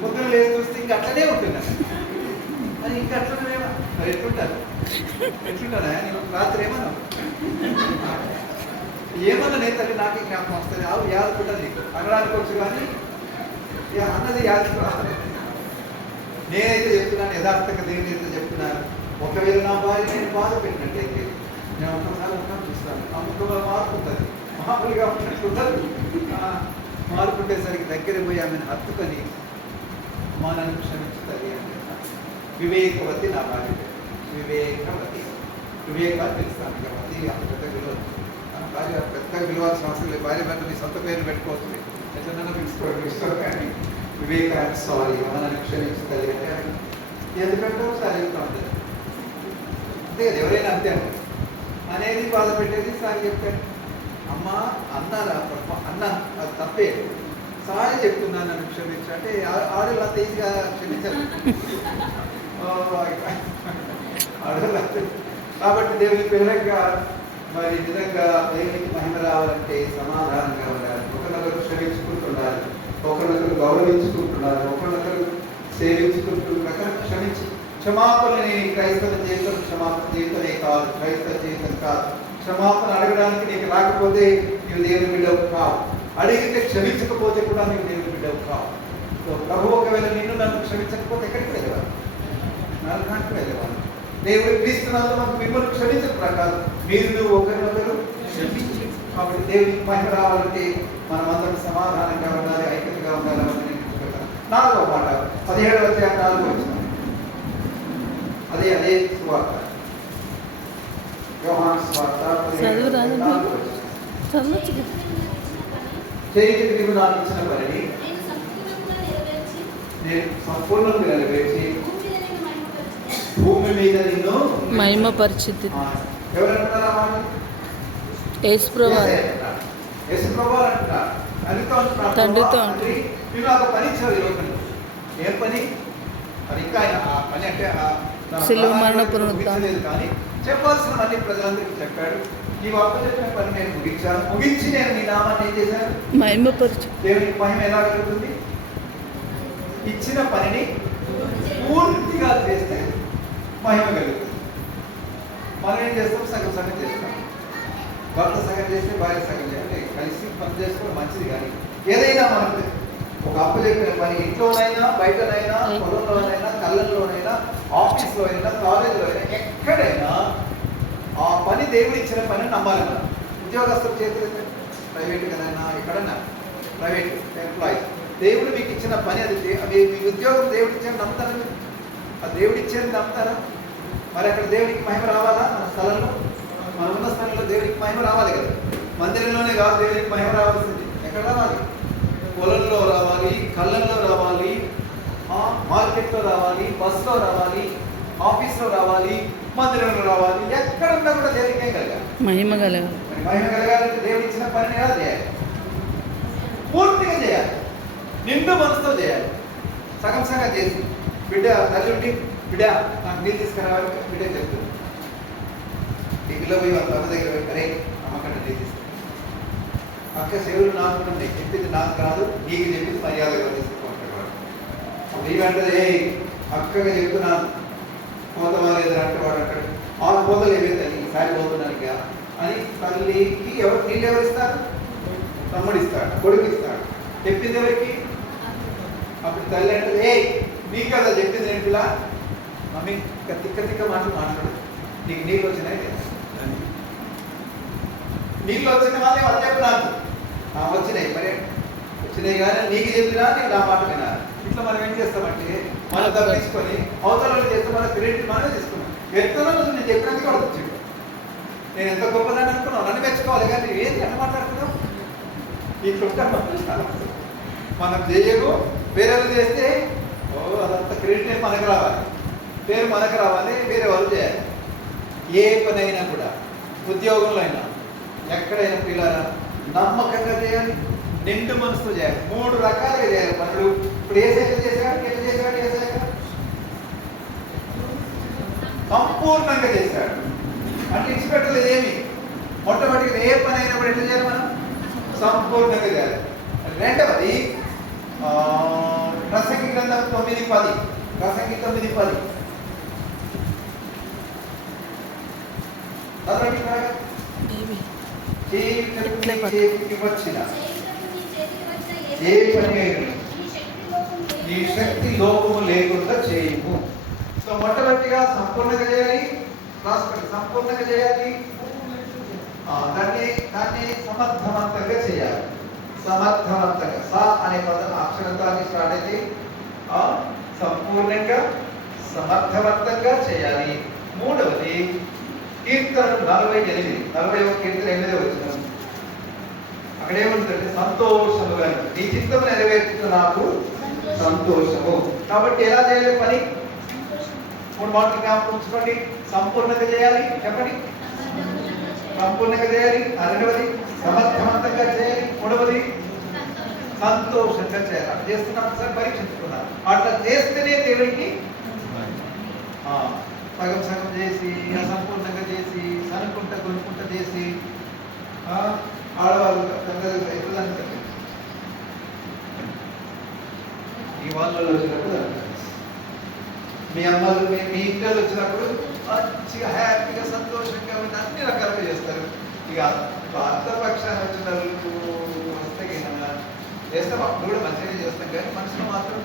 పొద్దున్న లేచి చూస్తే ఇంకా అట్లనే ఉంటుంది అని, ఇంకా అట్లనేమా మరి ఎట్లుంటాను ఎట్లుంటానా? నేను రాత్రి ఏమన్నా నేను తల్లి నాకు జ్ఞాపకం వస్తుంది. ఆవు యాదుకుంటుంది నీకు అనడానికి వచ్చు, కానీ అన్నది యాదు. నేనైతే చెప్తున్నాను, యథార్థంగా దేనినైతే చెప్తున్నాను. ఒకవేళ నా భార్య నేను బాధ పెట్టినట్టయితే నేను ఒక్కసారి ముఖం చూస్తాను. ఆ ముఖంలో మార్పు ఉంటుంది, మామూలుగా ఉన్నట్టుండదు. మార్పు ఉండేసరికి దగ్గర పోయి ఆమెను హత్తుకొని మా నన్ను క్షమించుతుంది అంటే వివేకవతి నా భార్య. వివేకవతి వివేకాన్ని పిలుస్తాను. ఇక అది అంత పెద్ద విలువ భార్య పెద్దగా విలువాల్సిన అవసరం లేదు. భార్య భర్త మీ సొంత పేరు పెట్టుకోవచ్చు, ఎట్లన్నా పిలుచుకోవడం కానీ వివేకాన్ని సారీ మనల్ని క్షమించగలి అంటే ఎందుకంటే ఒకసారి చెప్తా ఉంటుంది అంతే కదా, ఎవరైనా అంతే అంటారు అనేది బాధ పెట్టేది సారీ చెప్తాడు. అమ్మ అన్నారా అన్న అది తప్పే, సారీ చెప్తున్నాను నన్ను క్షమించు అంటే ఆడవాళ్ళు అంత ఈజీగా క్షమించారు. ఆడవాళ్ళు అంతే. కాబట్టి దేవుని పిల్లగా మరి నిజంగా దేవునికి మహిమ రావాలంటే సమాధానంగా ఉండాలి, ఒకరినొకరు క్షమించుకుంటుండాలి, ఒకరినొకరు గౌరవించుకుంటున్నారు, ఒకరినొకరు సేవించుకుంటూ క్షమాపణని క్రైస్తవ జీవితం క్షమాపణ జీవితమే కాదు, క్రైస్తవ జీవితం కాదు. క్షమాపణ అడగడానికి నీకు రాకపోతే నీవు దేవుని బిడ్డవు కావు, అడిగితే క్షమించకపోతే కూడా నీవు దేవుని బిడ్డవు కావు. సో ప్రభు ఒకవేళ నిన్ను నన్ను క్షమించకపోతే ఎక్కడికి వెళ్ళేవాడు? నరకానికి వెళ్ళేవాడు. దేవుడు క్రీస్తునందు మిమ్మల్ని క్షమించిన ప్రకారం మీరు ఒకరినొకరు క్షమించు. కాబట్టి దేవునికి మహిమ రావాలంటే మనం అందరం సమాధానంగా ఉండాలి, ఐక్యతగా ఉండాలని నేను చెప్తాను. 4వ మాట 17వ అధ్యాయం 4వ వచనం. అదే సువార్త, యోహాను సువార్త 17వ 4వ వచనం. చదవచ్చు కదా. చేయుటకు నీవు నాకు ఇచ్చిన పనిని నేను సంపూర్ణంగా నెరవేర్చి భూమి మీద నిన్ను మహిమ పరిస్థితి ఎవరంటారా మాట? యేసుప్రభు యేసుప్రభు అంటున్నారు. తండ్రితో మీరు నాకు పని ఇచ్చారు ఈ లోకంలో. ఏం పని? అది ఇంకా ఆయన ఆ పని అంటే శిలువ మరణ పునరుత్థానం కానీ చెప్పాల్సిన అన్ని ప్రజలందరికీ చెప్పాడు. నీవు అప్పు చెప్పిన పని నేను ముగించాను, ముగించి నేను నీ నామాన్ని ఏం చేశాను? మహిమ పరిస్థితి. దేవునికి మహిమ ఎలా కలుగుతుంది? ఇచ్చిన పనిని పూర్తిగా చేస్తే మహిమ కలుగుతుంది. మనం ఏం చేస్తాం? సగం సగం చేస్తాం. భర్త సగం చేస్తే భార్య సగం చేయాలి, కలిసి పని చేసుకోవడం మంచిది. కానీ ఏదైనా మనకు ఒక అప్పు చెప్పిన పని ఇంట్లోనైనా, బయటనైనా, పొలంలోనైనా, కళ్ళల్లోనైనా, ఆఫీస్లో అయినా, కాలేజీలో అయినా, ఎక్కడైనా ఆ పని దేవుడు ఇచ్చిన పని నమ్మాలి. మనం ఉద్యోగస్తుల చేతులు ప్రైవేట్గానైనా ఎక్కడైనా ప్రైవేట్ ఎంప్లాయీస్ దేవుడు మీకు ఇచ్చిన పని అది మీ ఉద్యోగం దేవుడు ఇచ్చాడు నమ్ముతారా? ఆ దేవుడు ఇచ్చేది నమ్ముతారా? మరి అక్కడ దేవుడికి మహిమ రావాలా? మన స్థలంలో, మనం ఉన్న స్థలంలో దేవుడికి మహిమ రావాలి కదా. మందిరంలోనే కాదు దేవుడికి మహిమ రావాల్సింది. ఎక్కడ రావాలి? పొలంలో రావాలి, కళ్ళల్లో రావాలి, మార్కెట్లో రావాలి, బస్సులో రావాలి, ఆఫీస్లో రావాలి, మందిరంలో రావాలి. ఎక్కడున్నా కూడా దేవుడికి ఏం కలగాలి? మహిమ కలగాలి. మహిమ కలగాలంటే దేవుడు ఇచ్చిన పనిని ఎలా చేయాలి? పూర్తిగా చేయాలి, నిండు మనసుతో చేయాలి. సగం సగం చేసి బిడ్డ తల్లి ఉండి బిడ్డ నాకు నీళ్ళు తీసుకురావాలి, బిడ్డ చెప్తుంది. ఈ పిల్ల పోయి వాళ్ళ అమ్మ దగ్గర పెట్టారే, అమ్మకంటే నీళ్ళు తీసుకురా. అక్క సేవలు నాకు ఉన్నాయి, చెప్పింది నాకు కాదు, నీకు చెప్పింది మర్యాదగా తీసుకుంటాడు. నీవంటే అక్కగా చెప్తున్నాను పోతావా లేదా అంటే వాడు అక్కడ ఆ పోతలు ఏమైందని ఈసారి పోతున్నాను ఇక అని తల్లికి నీళ్ళు ఎవరు ఇస్తారు? తమ్ముడు ఇస్తాడు, కొడుకు ఇస్తాడు. చెప్పింది ఎవరికి? అప్పుడు తల్లి అంటే నీకు కదా చెప్పింది ఏంటిలా? మమ్మీ తిక్క మాటలు మాట్లాడు, నీకు నీళ్ళు వచ్చినాయి లేదా? నీళ్ళు వచ్చిన వాళ్ళే వాళ్ళు చెప్పు నాకు వచ్చినాయి, మరి వచ్చినాయి కానీ నీకు చెప్పినా నీకు నా మాట వినాలి. ఇట్లా మనం ఏం చేస్తామంటే మనం తప్పించుకొని అవతల చేస్తే మన క్రెడిట్ మనమే తీసుకున్నాం. ఎత్తులో నేను చెప్పినందుకు వాడు వచ్చాడు. నేను ఎంత గొప్పదని అనుకున్నావు, నన్ను మెచ్చుకోవాలి కానీ ఏంటి అని మాట్లాడుతున్నావు? ఇట్లా మనం చేయకు, వేరే చేస్తే అదంతా క్రెడిట్ మనకు రావాలి, పేరు మనకు రావాలి, వేరే వాళ్ళు చేయాలి. ఏ పనైనా కూడా ఉద్యోగంలో అయినా ఎక్కడైనా పిల్లరా నమ్మకంగా చేయాలి, నిండు మనసుతో చేయాలి. 3 రకాలుగా చేయాలి పనులు. ఇప్పుడు ఏ శాఖ చేశాడు? ఎట్లా చేశాడు? ఏ శాఖ సంపూర్ణంగా చేశాడు అంటే ఇచ్చిపెట్టలేదు ఏమి. మొట్టమొదటిగా ఏ పని అయినా కూడా ఎట్లా చేయాలి? మనం సంపూర్ణంగా చేయాలి. రెండవది ప్రసంగి గ్రంథం 9:10, ప్రసంగి 9:10. వచ్చిన ఏ పని నీ శక్తి లోపము లేకుండా చేయము. సో మొట్టమొదటిగా సంపూర్ణంగా చేయాలి, సంపూర్ణంగా చేయాలి, దాన్ని సమర్థవంతంగా చేయాలి. సమర్థవంతంగా సా అనే పదం అక్షరంతో స్టార్ట్ అయితే సంపూర్ణంగా సమర్థవంతంగా చేయాలి. మూడవది కీర్తనలు 40వ కీర్తన 8వ వచనం. అక్కడ ఏముంటుందంటే సంతోషముగా నీ చిత్తము నెరవేర్చుట నాకు సంతోషము. కాబట్టి ఎలా చేయాలి పని? 3 మాటలు జ్ఞాపకం ఉంచుకోండి. సంపూర్ణంగా చేయాలి. చెప్పండి. సంపూర్ణంగా చేయాలి. రెండవది సమర్థవంతంగా చేయాలి. మూడవది సంతోషంగా చేయాలి. అట్లా చేస్తున్నాం సార్, పరీక్షించుకున్నాం. అట్లా చేస్తేనే దేవుడికి సగం సగం చేసి, అసంపూర్ణంగా చేసి, సనుకుంటా కొనుక్కుంటా చేసి ఆడవాళ్ళు ఎట్లా ఈ వాళ్ళలో వచ్చినప్పుడు మీ అమ్మలు మీ ఇంట్లో వచ్చినప్పుడు మంచిగా హ్యాపీగా సంతోషంగా ఉండి అన్ని రకాలుగా చేస్తారు. ఇక భర్త పక్షాన్ని వచ్చిన వస్తే చేస్తాం, అప్పుడు కూడా మంచిగా చేస్తాం. కానీ మనుషులు మాత్రం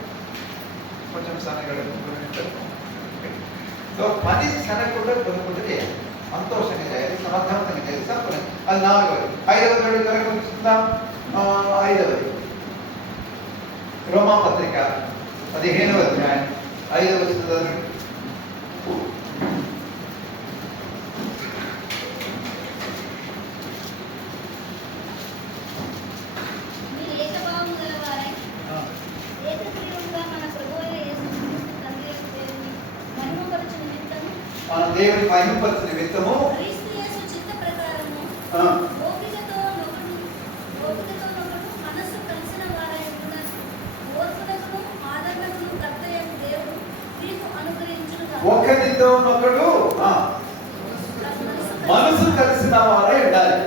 కొంచెం సన్నగడుకుంటారు. సో పని సనకుండా కొనుక్కుంటూ చేయాలి, సంతోషంగా చేయాలి, సమర్థవంతంగా చేయాలి, సంపూర్ణ. అది 4వది. 5వది కనుక చూద్దాం. 5వది రోమాపత్రిక 15వ అధ్యాయం 5వ వచనం. మన దేవుని మహిమపరిచిన నిమిత్తము ఒకరితో ఒకడు మనసు కలిసిన వారే ఉండాలి.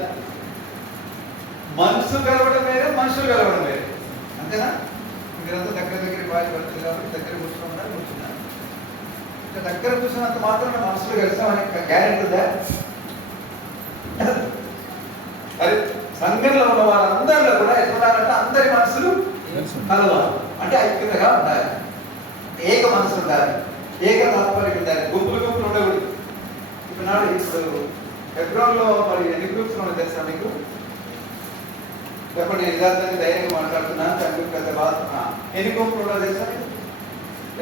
మనసు కలవడం వేరే, మనుషులు కలవడం వేరే. అంతేనా? మీరంతా దగ్గర బాగా పడుతుంది కాబట్టి దగ్గర కూర్చున్నారు. దగ్గర కూర్చున్నంత మాత్రం మనసులు కలిసామని గ్యారెంటీ ఉందా? మరి సంఘంలో ఉన్న వారందరిలో కూడా ఎట్లుండాలంటే అందరి మనసులు కలవాలి. అంటే ఐక్యతగా ఉండాలి, ఏక మనసు ఉండాలి, ఏక తాత్పర్యం ఉండాలి, గుంపులు ఉండకూడదు. ఇప్పుడు హెబ్రోన్లో మరి ఎన్ని గ్రూప్స్ ఉన్నాయి తెలుసా మీకు? చెప్పండి. యథార్థాన్ని ధైర్యంగా మాట్లాడుతున్నాను. తండ్రి పెద్ద బాధ. ఎన్ని గుంపులు ఉండవు తెలుసా?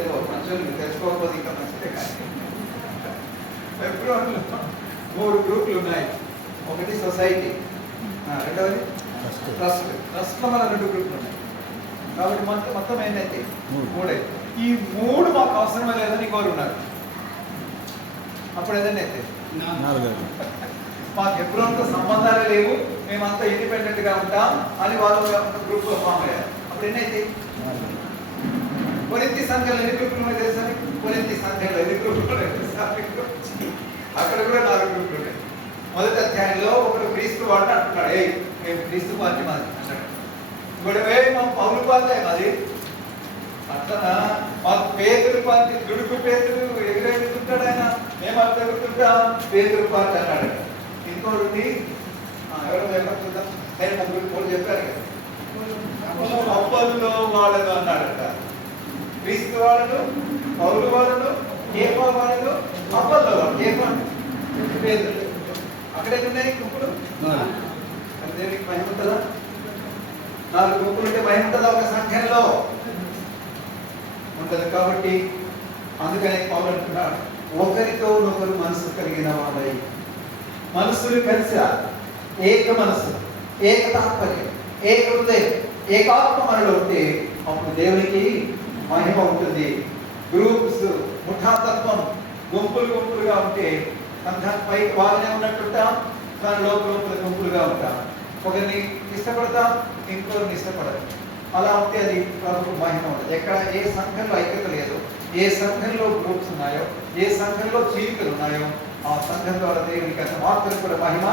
ఏదో మంచిగా మీరు తెలుసుకోకపోతే ఇంకా మంచిదే. కానీ హెబ్రోన్లో 3 గ్రూపులు ఉన్నాయి. ఒకటి సొసైటీ, రెండవది ట్రస్ట్లో మన 2 గ్రూపులు ఉన్నాయి. కాబట్టి మొత్తం ఏంటంటే 3. ఈ 3 మాకు అవసరమే లేదని ఇంకోరు ఉన్నారు. అప్పుడు ఏదైనా అయితే మాకు హెబ్రోన్తో సంబంధాలే లేవు, మేమంతా ఇండిపెండెంట్గా ఉంటాం అని వాళ్ళు గ్రూప్లో ఫామ్ అయ్యారు. అప్పుడు ఎన్నైతే కొరింథీ సంఘాలు ఎన్ని గ్రూపులు ఉన్నాయి తెలుసా? కొరింథీ సంఘాలు ఎన్ని గ్రూపులు ఉన్నాయి? అక్కడ కూడా 4 గ్రూపులు ఉన్నాయి. మొదటి అధ్యాయంలో ఒకడు క్రీస్తు వాడు అంటున్నాడు, మేము క్రీస్తు పార్టీ మాది అంటాడు. ఇప్పుడు మా పౌలు పార్టీ మాది అట్లా. మాకు పేదరు పార్టీ, దుడుకు పేదరు ఎగురెగుతుంటాడు ఆయన, మేము అట్లా ఎగురుతుంటాం, పేదరు పార్టీ అన్నాడు. ఇంకోటి ఎవరో చూద్దాం. నేను 3 చెప్పారు కదా, అప్పల్లో వాడను అన్నాడట. క్రీస్తు వాడను, పౌలు వాడను, కేఫా వాడను, అప్పల్లో వాడు. కేఫా పేదలు. అక్కడే ఉన్నాయి గుంపులు. దేవునికి భయం ఉంటుందా? 4 గుంపులు ఉంటే భయం ఉంటుందా ఒక సంఖ్యలో? ఉంటుంది. కాబట్టి అందుకనే పౌలు అంటున్నాడు, ఒకరితో ఒకరు మనసు కలిగిన వాళ్ళై, మనసులు కలిసా, ఏక మనసు, ఏక తాత్పర్యం, ఏక హృదయం, ఏకాత్మ మనలో ఉంటే అప్పుడు దేవునికి మహిమ ఉంటుంది. గ్రూప్స్, ముఠాతత్వం, గుంపులుగా ఉంటే పైకి వాళ్ళనే ఉన్నట్టుంటాం, దాని లోపల గుంపులుగా ఉంటాం. ఒకరిని ఇష్టపడతాం, ఇంకొకరిని ఇష్టపడదు. అలా ఉంటే అది ప్రభుకు మహిమ ఉంటుంది. ఎక్కడ ఏ సంఘంలో ఐక్యత లేదో, ఏ సంఘంలో గ్రూప్స్ ఉన్నాయో, ఏ సంఘంలో చీలికలు ఉన్నాయో, ఆ సంఘం ద్వారా దేవునికి అంత మాత్రం కూడా మహిమ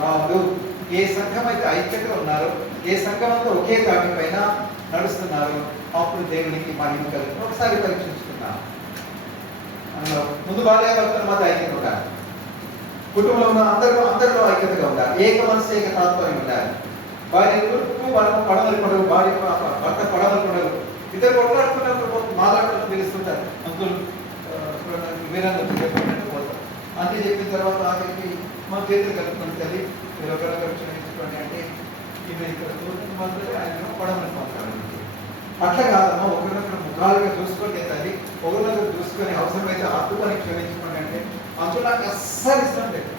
రాదు. ఏ సంఘం అయితే ఐక్యత ఉన్నారో, ఏ సంఘం అంతా ఒకే తాటి పైన నడుస్తున్నారు, అప్పుడు దేవునికి మహిమ కలుగుతుంది. ఒకసారి పరీక్షించుకున్నాం. ముందు భార్య భర్తల మధ్య ఐక్యత ఉండాలి. కుటుంబంలో ఉన్న అందరిలో ఐక్యతగా ఉండాలి. ఏక మనసు, ఏక తాత్పర్యం ఉండాలి. భార్య పడవలు కొడవు, భార్య భర్త పడవలు కొడవు. ఇద్దరు కొట్లాడుతున్నప్పుడు మాట్లాడుతూ పిలుస్తుంటారు, అంకుల్ వీరందరూ చెప్పినట్టు పోతారు. అంతే చెప్పిన తర్వాత ఆఖరికి మా చేతులు కలుపుకొని తల్లి మీరు ఒకరొకరు క్షమించుకోండి అంటే ఈమె ఇక్కడ చూసిన మాత్రమే ఆయన పడవలు పంపాలి. అట్లా కాదమ్మా, ఒకరినొకరు ముఖాలుగా చూసుకొని తల్లి, ఒకరినొకరు చూసుకొని అవసరమైతే హత్తుకొని క్షమించుకోండి అంటే అందులో నాకు అస్సలు ఇష్టం లేదు.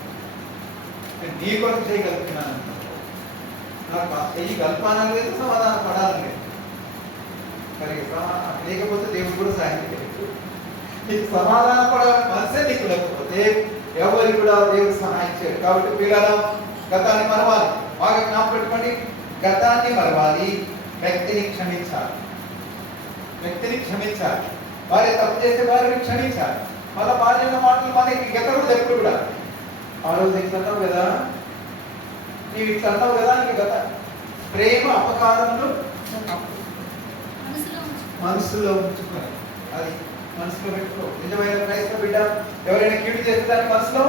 నేను నీ కొరకు చేయగలుగుతున్నాను, నాకు చెయ్యి కల్పాలని లేదు, సమాధానం పడాలని లేదు. మరి లేకపోతే దేవుడు కూడా సాయం చేయలేదు. నీకు సమాధానం పడాలని మనసే నీకు లేకపోతే ఎవరికి కూడా దేవుడు సహాయం చేయడు. కాబట్టి పిల్లలు గతాన్ని మరవాలి, బాగా జ్ఞాపకం పెట్టుకోండి. గతాన్ని మరవాలి, వ్యక్తిని క్షమించాలి. వ్యక్తిని క్షమించాలి. భార్య తప్పు చేస్తే భార్యని క్షమించాలి. మళ్ళీ భార్య అన్న మాటలు మనకి గతడు ఎప్పుడు కూడా ఆ రోజు ఇట్లా అన్నావు కదా, నీవు ఇట్లా అన్నావు కదా, నీకు గత ప్రేమ అపకారములు మనసులో ఉంచుకొని అది మనసులో పెట్టుకో. నిజమైన క్రైస్తవ బిడ్డ ఎవరైనా కీడు చేస్తే దాన్ని మనసులో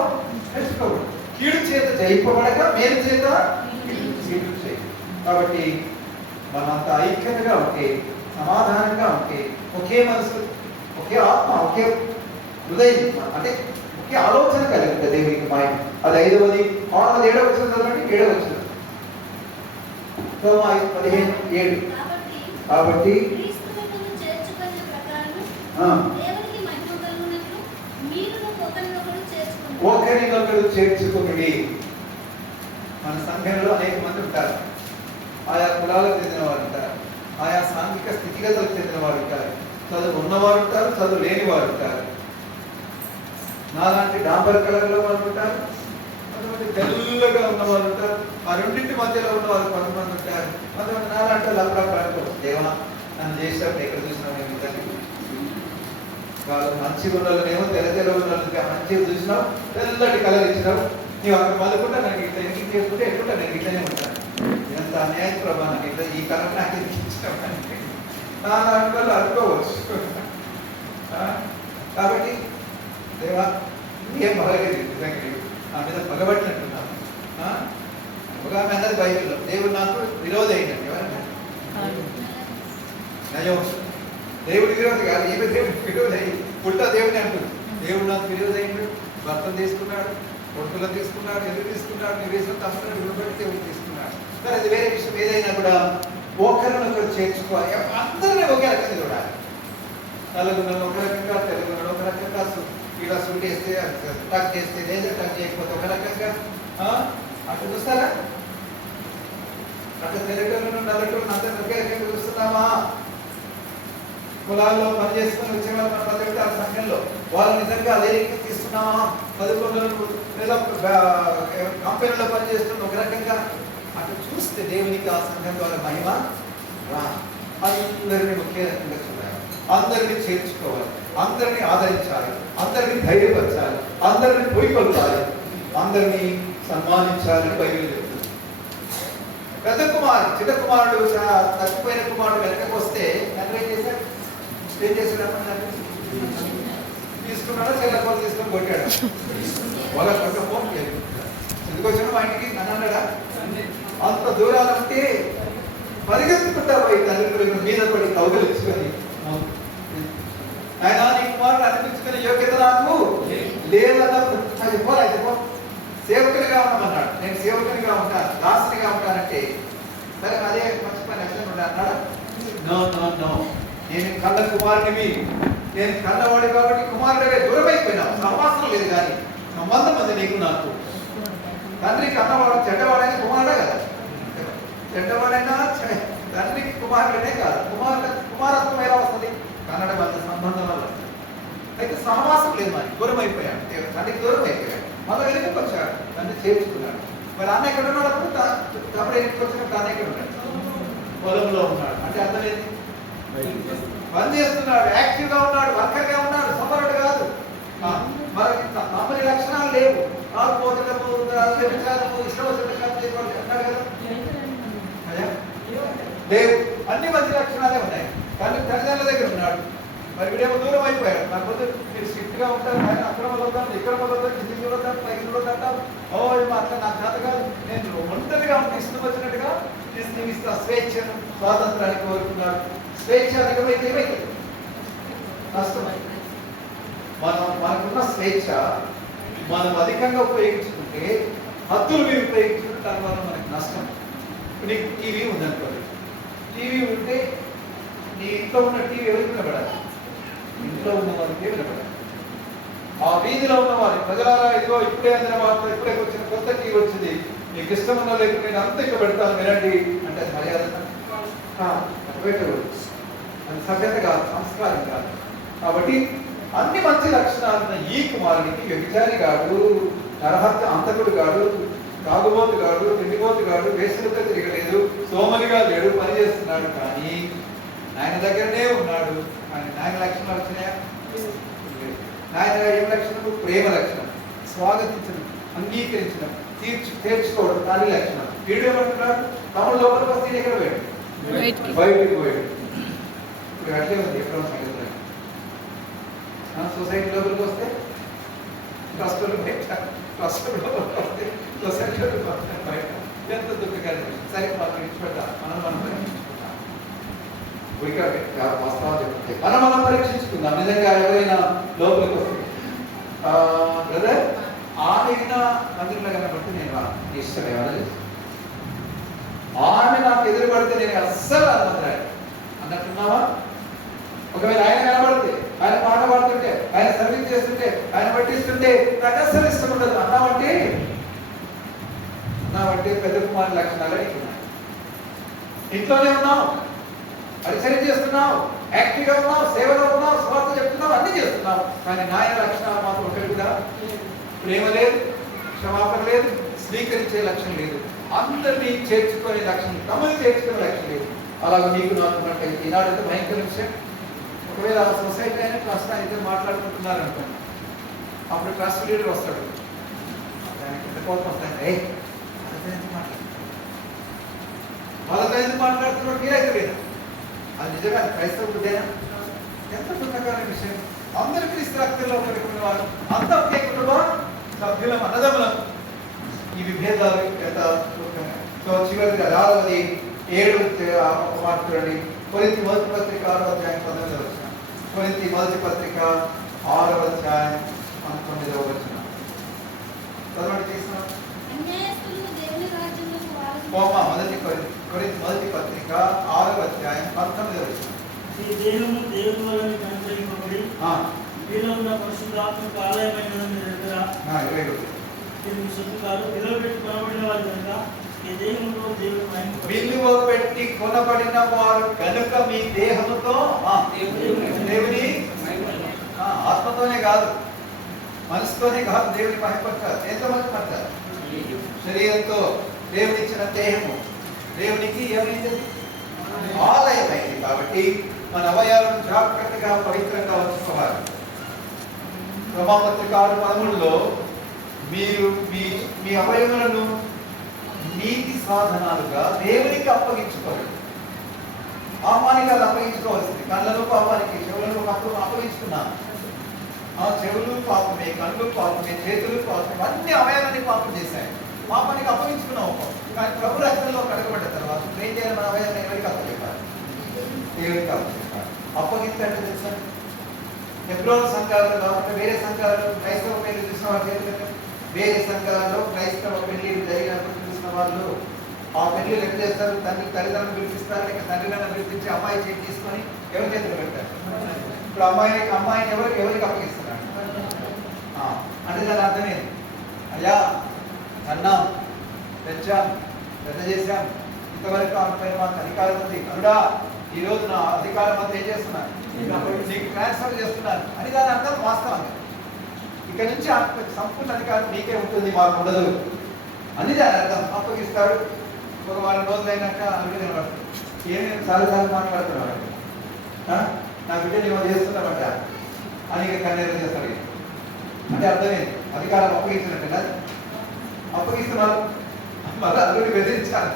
పెట్టుకోకూడదు. కీడు చేత జయింపబడక మేలు చేత కీడు చేయి. కాబట్టి మనమంతా ఐక్యతగా ఉంటే, సమాధానంగా ఉంటే, ఒకే మనసు, ఒకే ఆత్మ, ఒకే హృదయం, అంటే ఒకే ఆలోచన కలిగి ఉంటుంది దేవునికి మాయం. అది 5వది. 7వ వచనం చదవండి. 7వ వచనం 15:7. కాబట్టి ఒకరినొకరు చేర్చుకుని. మన సంఘంలో అనేక మంది ఉంటారు. ఆయా కులాలకు చెందిన వారు ఉంటారు, ఆయా సాంఘిక స్థితిగతులకు చెందిన వారు ఉంటారు, చదువు ఉన్నవారు ఉంటారు, చదువు లేని వారు ఉంటారు, నాలాంటి డాంబర్ కలర్లో వారు ఉంటారు, కొంతమంది తెల్లగా ఉన్నవారు ఉంటారు, ఆ రెండింటి మధ్యలో ఉన్నవారు కొంతమంది ఉంటారు, కొంతమంది నాలాంటి లబ్బడపడతారు. దేవా నన్ను చేసినప్పుడు ఎక్కడ చూసినావు నేను తల్లి, వాళ్ళు మంచిగా ఉన్నోళ్ళనేమో తెల్ల ఉన్నోళ్ళకి మంచిగా చూసినావు, తెల్లటి కలర్ ఇచ్చినావు, నీవు అక్కడ పదకుండా నాకు ఇట్లా ఎందుకు చేసుకుంటే ఎట్లుంటా నేను ఇట్లనే ఉంటాను. ఎంత అన్యాయం ప్రభా, నాకు ఇట్లా ఈ కలర్ నాకు ఎందుకు ఇచ్చినావు నా దాంట్లో అనుకోవచ్చు. కాబట్టి దేవా ఏం పగలేదు, నిజంగా నా మీద పగబట్టినట్టున్నాను. ఒక అన్నది బైబిల్లో దేవుడు నాకు విరోధి అయినట్టు. ఎవరన్నా నయం దేవుడి విరోధి కాదు, ఈమె దేవుడికి విరోధి అయ్యి పుట్ట దేవుడిని అంటుంది. దేవుడు నాకు విరోధి అయినాడు, భర్తను తీసుకున్నాడు, కొడుకులను తీసుకున్నాడు, ఎదురు తీసుకున్నాడు, నీ వేసిన తప్పులను విలువబడి దేవుడు తీసుకున్నాడు. కానీ అది వేరే విషయం. ఏదైనా కూడా ఒకరినొకరు చేర్చుకోవాలి. అందరినీ ఒకే రకంగా చూడాలి. నలుగురు ఒక రకంగా, తెలుగులో ఒక రకంగా, ఇలా సూట్ వేస్తే టక్ చేస్తే లేదా టక్ చేయకపోతే ఒక రకంగా అట్లా చూస్తారా? అట్లా తెలుగులో నలుగురు అందరూ ఒకే రకంగా చూస్తున్నామా? కులాల్లో పని చేసుకుని వచ్చేవాళ్ళు మన ప్రతి ఆ సంఘంలో వాళ్ళు నిజంగా అదే రీతికి తీస్తున్నామా? చదువుకున్న లేదా కంపెనీలో పనిచేస్తున్న ఒక రకంగా అట్లా చూస్తే దేవునికి ఆ సంఘం ద్వారా మహిమ రా. అందరినీ ఒకే రకంగా చూడాలి, అందరినీ చేర్చుకోవాలి, అందరినీ ఆదరించాలి, అందరినీ ధైర్యపరచాలి, అందరినీ పొయ్యికొల్పాలి, అందరినీ సన్మానించాలని బైబిల్ చెప్తుంది. పెద్ద కుమారుడు చిన్న కుమారుడు తప్పిపోయిన కుమారుడు వెనకకు వస్తే తండ్రి ఏం చేశాడు? తీసుకున్నాడా? చెల్లె తీసుకొని కొట్టాడు. వాళ్ళ కొట్ట ఫోన్ లేదు. ఎందుకు వచ్చాడు మా ఇంటికి నన్ను అన్నాడా? అంత దూరాలు అంటే పరిగెత్తుకుంటా పోయి తల్లి మీద పడి కౌగలించుకొని, ఆయన నీ కుమారుడు అనిపించుకునే యోగ్యత నాకు లేదన్నప్పుడు అది పోలైతే పో, సేవకునిగా ఉన్నామన్నాడు. నేను సేవకునిగా ఉంటాను, దాసునిగా ఉంటానంటే సరే అదే మంచి పని ఎక్కడ ఉంటా అన్నాడు. నో నో నో, నేను కన్న కుమారుడివి, నేను కన్నవాడు కాబట్టి కుమారుడివే, దూరం అయిపోయినావు, సహవాసం లేదు కానీ సంబంధం అది నీకు నాకు. తండ్రి కన్నవాడు చెడ్డవాడైనా కుమారుడే కదా, చెడ్డవాడైనా తండ్రికి కుమారుడనే కాదు. కుమారత్వం ఎలా వస్తుంది? కన్నడ మధ్య సంబంధం వల్ల. అయితే సహవాసం లేదు, మరి దూరం అయిపోయాడు, తండ్రికి దూరం అయిపోయాడు. మళ్ళీ వెనక్కి వచ్చాడు, తండ్రి చేర్చుకున్నాడు. మరి అన్న ఎక్కడ ఉన్నాడు? అప్పుడు తప్పుడు ఎన్నికకి వచ్చినప్పుడు అన్న ఎక్కడ ఉన్నాడు? పొలంలో ఉన్నాడు. అంటే అర్థం ఏంటి? పని చేస్తున్నాడు, యాక్టివ్గా ఉన్నాడు, వర్కర్గా ఉన్నాడు, సమరుడు కాదు. మరి నమ్మని లక్షణాలు లేవు. ఆడుకోవటము, ఇష్టం వచ్చినట్టు అన్నాడు కదా లేవు. అన్ని మంచి లక్షణాలే ఉన్నాయి, కానీ తల్లిదండ్రుల దగ్గర ఉన్నాడు. మరి వీడేమో దూరం అయిపోయాడు. కాకపోతే మీరు స్ట్రిక్ట్గా ఉంటారు, ఆయన అక్కడ వదులుతాను, ఇక్కడ వదులుతాను, కిందికి వదులుతాను, పైకి వదులుతాను. ఓ అట్లా నాకు చేత కాదు, నేను ఒంటరిగా ఇష్టం వచ్చినట్టుగా నేను ఇస్తా. స్వేచ్ఛను, స్వాతంత్రాన్ని కోరుకున్నాడు. స్వేచ్ఛ అధికమైతే ఏమైతుంది? నష్టమై. మనకున్న స్వేచ్ఛ మనం అధికంగా ఉపయోగించుకుంటే, హద్దులు మీరు ఉపయోగించుకుంటే దానివల్ల మనకి నష్టం. నీకు టీవీ ఉందనుకోండి, టీవీ ఉంటే నీ ఇంట్లో ఉన్న టీవీ ఎవరికి వినపడాలి? ఇంట్లో ఉన్న వారికి వినపడాలి. ఆ వీధిలో ఉన్న వారి ప్రజలారా, ఇదిగో ఇప్పుడే అందిన వార్త, ఇప్పుడే వచ్చిన కొత్త కీ వచ్చింది, మీకు ఇష్టం ఉన్న లేకుండా నేను అంత ఇక్కడ పెడతాను వినండి అంటే అది మర్యాద పెట్టకూడదు. అది సభ్యత కాదు, సంస్కారం కాదు. కాబట్టి అన్ని మంచి లక్షణాలున్న ఈ కుమారునికి వ్యభిచారి కాడు, నరహత్య అంతకుడు కాడు, తాగుబోతు కాడు, తిండిపోతు కాడు, వేసులతో తిరగలేదు, సోమరిగా లేడు, పని చేస్తున్నాడు. కానీ నాయన దగ్గరనే ఉన్నాడు. కానీ నాయన లక్షణాలు వచ్చినాయా? నాయన ఏం లక్షణము? ప్రేమ లక్షణం, స్వాగతించడం, అంగీకరించడం, తీర్చుకోవడం, దాని లక్షణం. వీడు ఏమంటున్నాడు? తమ లోపలికి వస్తే ఎక్కడ పోయాడు? బయటికి పోయాడు. ఇప్పుడు అట్లే ఉంది ఎక్కడ సంగతి. సొసైటీ లోపలికి వస్తే ట్రస్టులు బయట, ట్రస్టులు లోపలికి వస్తే సొసైటీ లోపలికి వస్తే బయట. ఎంత దుఃఖకరం. సరే మనం విడిచిపెట్టాం, మనం పరీక్షించుకుంటాం. వాస్తవాలు చెప్తే మనం పరీక్షించుకుందాం. నిజంగా ఎవరైనా లోపలికి వస్తే బ్రదర్ ఆమె మందిరంలో కనబడితే నేను ఇష్టం ఏమన్నా ఆమె నాకు ఎదురు పడితే నేను అస్సలు అనుకుంటాను అన్నట్టున్నావా? ఒకవేళ ఆయన కనబడితే, ఆయన పాట పాడుతుంటే, ఆయన సర్వీస్ చేస్తుంటే, ఆయన పట్టిస్తుంటే నాకు అస్సలు ఇష్టం ఉండదు అన్నావంటే పెద్ద కుమారు లక్షణాలు ఉన్నాయి. ఇంట్లోనే ఉన్నావు, పరిచయం చేస్తున్నావు, యాక్టివ్గా ఉన్నావు, సేవలో ఉన్నావు, స్వార్థ చెప్తున్నావు, అన్ని చేస్తున్నావు. కానీ నాయన లక్షణాలు మాత్రం ఒకటి కూడా ప్రేమ లేదు, క్షమాపణ లేదు, స్వీకరించే లక్షణం లేదు. అందరినీ చేర్చుకునే లక్షణం, తమని చేర్చుకునే లక్షణం లేదు. అలాగే మీకు నాకు ఉన్నట్టు ఈనాడంటే భయంకర విషయం. ఒకవేళ ఆ సొసైటీ అయినా ట్రస్ట్ అయితే మాట్లాడుకుంటున్నారు అనుకోండి, అప్పుడు ట్రస్ట్ లీడర్ వస్తాడు. దానికి ఎంత కోపం వస్తాయి, వాళ్ళతో ఎందుకు మాట్లాడుతున్నాడు మీరైతే లేదా? అది నిజంగా క్రైస్తవుడేనా? ఎంత దుఃఖకరమైన విషయం. అందరూ క్రీస్తు రక్తంలో పెట్టుకున్న వారు, అంతా ఒకే కుటుంబం, సభ్యులం, అన్నదమ్ములం. ఈ విభేదాలు ఎంత దుఃఖంగా. సో చివరిగా 6వది 7వ మాట చూడండి. కొరింథీ మొదటి పత్రిక 6వ అధ్యాయం 19వ వచనం. కొరింథీ మొదటి పత్రిక 6వ అధ్యాయం 19వ వచనం. చదవండి తీసుకున్నాం. కొరింథీ మొదటి పత్రిక 6వ అధ్యాయం 19వ వచనం. ఈ దేహము దేవుని వలన అనుగ్రహింపబడి మీలో ఉన్న పరిశుద్ధాత్మకు ఆలయమైనదని మీ దగ్గర దీనికి చెప్తున్నారు. నిలబెట్టి కొనబడిన వారి కనుక ఈ దేహంలో దేవుని మహిమ విలువ పెట్టి కొనబడిన వారు కనుక మీ దేహముతో దేవుని ఆత్మతోనే కాదు, మనసుతోనే కాదు, దేవుని మహిమపడతారు. ఎంతమంది పడతారు? శరీరంతో దేవునిచ్చిన దేహము దేవునికి ఏమైంది? ఆలయమైంది. కాబట్టి మన అవయవాలను జాగ్రత్తగా పవిత్రంగా ఉంచుకోవాలి. రోమాపత్రిక 6:13లో మీరు మీ అవయవాలను నీతి సాధనాలుగా దేవునికి అప్పగించుకోవాలి. పాపానికి అది అప్పగించుకోవాల్సింది. కళ్ళను పాపానికి, చెవులను అప్పగించుకున్నాను. చెవులు పాపమే, కళ్ళు పాపమే, చేతులు పాపమే, అన్ని అవయవాన్ని పాపం చేశాయి. పాపానికి అప్పగించుకున్నాం. కానీ ప్రభు రక్తంలో కడగబడ్డ తర్వాత ఏం చేయాలి? మన అవయవాన్ని ఎవరికి అప్పగించాలి? దేవునికి అప్పగించాలి. అప్పగించంటే తెలుసా? హెబ్రోను సంఘాలలో కాకుండా వేరే సంఘాలలో క్రైస్తవ పెళ్లి చూసిన వాళ్ళు చేతులు, వేరే సంఘాలలో క్రైస్తవ పెళ్లి జరిగినప్పుడు చూసిన వాళ్ళు ఆ పెళ్లి ఎట్లా చేస్తారు? తల్లిదండ్రులు పిలిపిస్తారు, లేక తండ్రిని పిలిపించి అమ్మాయి చేతి తీసుకొని ఎవరి చేతులు పెడతారు. ఇప్పుడు అమ్మాయిని ఎవరికి అప్పగిస్తున్నారు అంటే దాని అర్థమేది? అయ్యా అన్నాం, పెంచాం, పెద్ద చేశాం, ఇంతవరకు ఆమెపై మాకు అధికారం ఉంది, అనుడా ఈరోజు నా అధికారం అంతా ఏం చేస్తున్నాను? నీకు ట్రాన్స్ఫర్ చేస్తున్నాను అని దాని అర్థం వాస్తవంగా. ఇక్కడ నుంచి సంపూర్ణ అధికారం నీకే ఉంటుంది, మాకు ఉండదు అని దాని అర్థం. అప్పగిస్తాడు. ఒక వారం రోజులైనాక అడుగుతున్న వాడు ఏమేమి చాలాసార్లు మాట్లాడుతున్నాడు, నా బిడ్డలు ఏమో చేస్తున్నామంట అని కన్నీరు చేస్తాడు. అంటే అర్థమేంటి? అధికారం అప్పగించినట్టు కదా. అప్పగిస్తున్నారు, మళ్ళీ అల్లుడి బెదిరించాలి.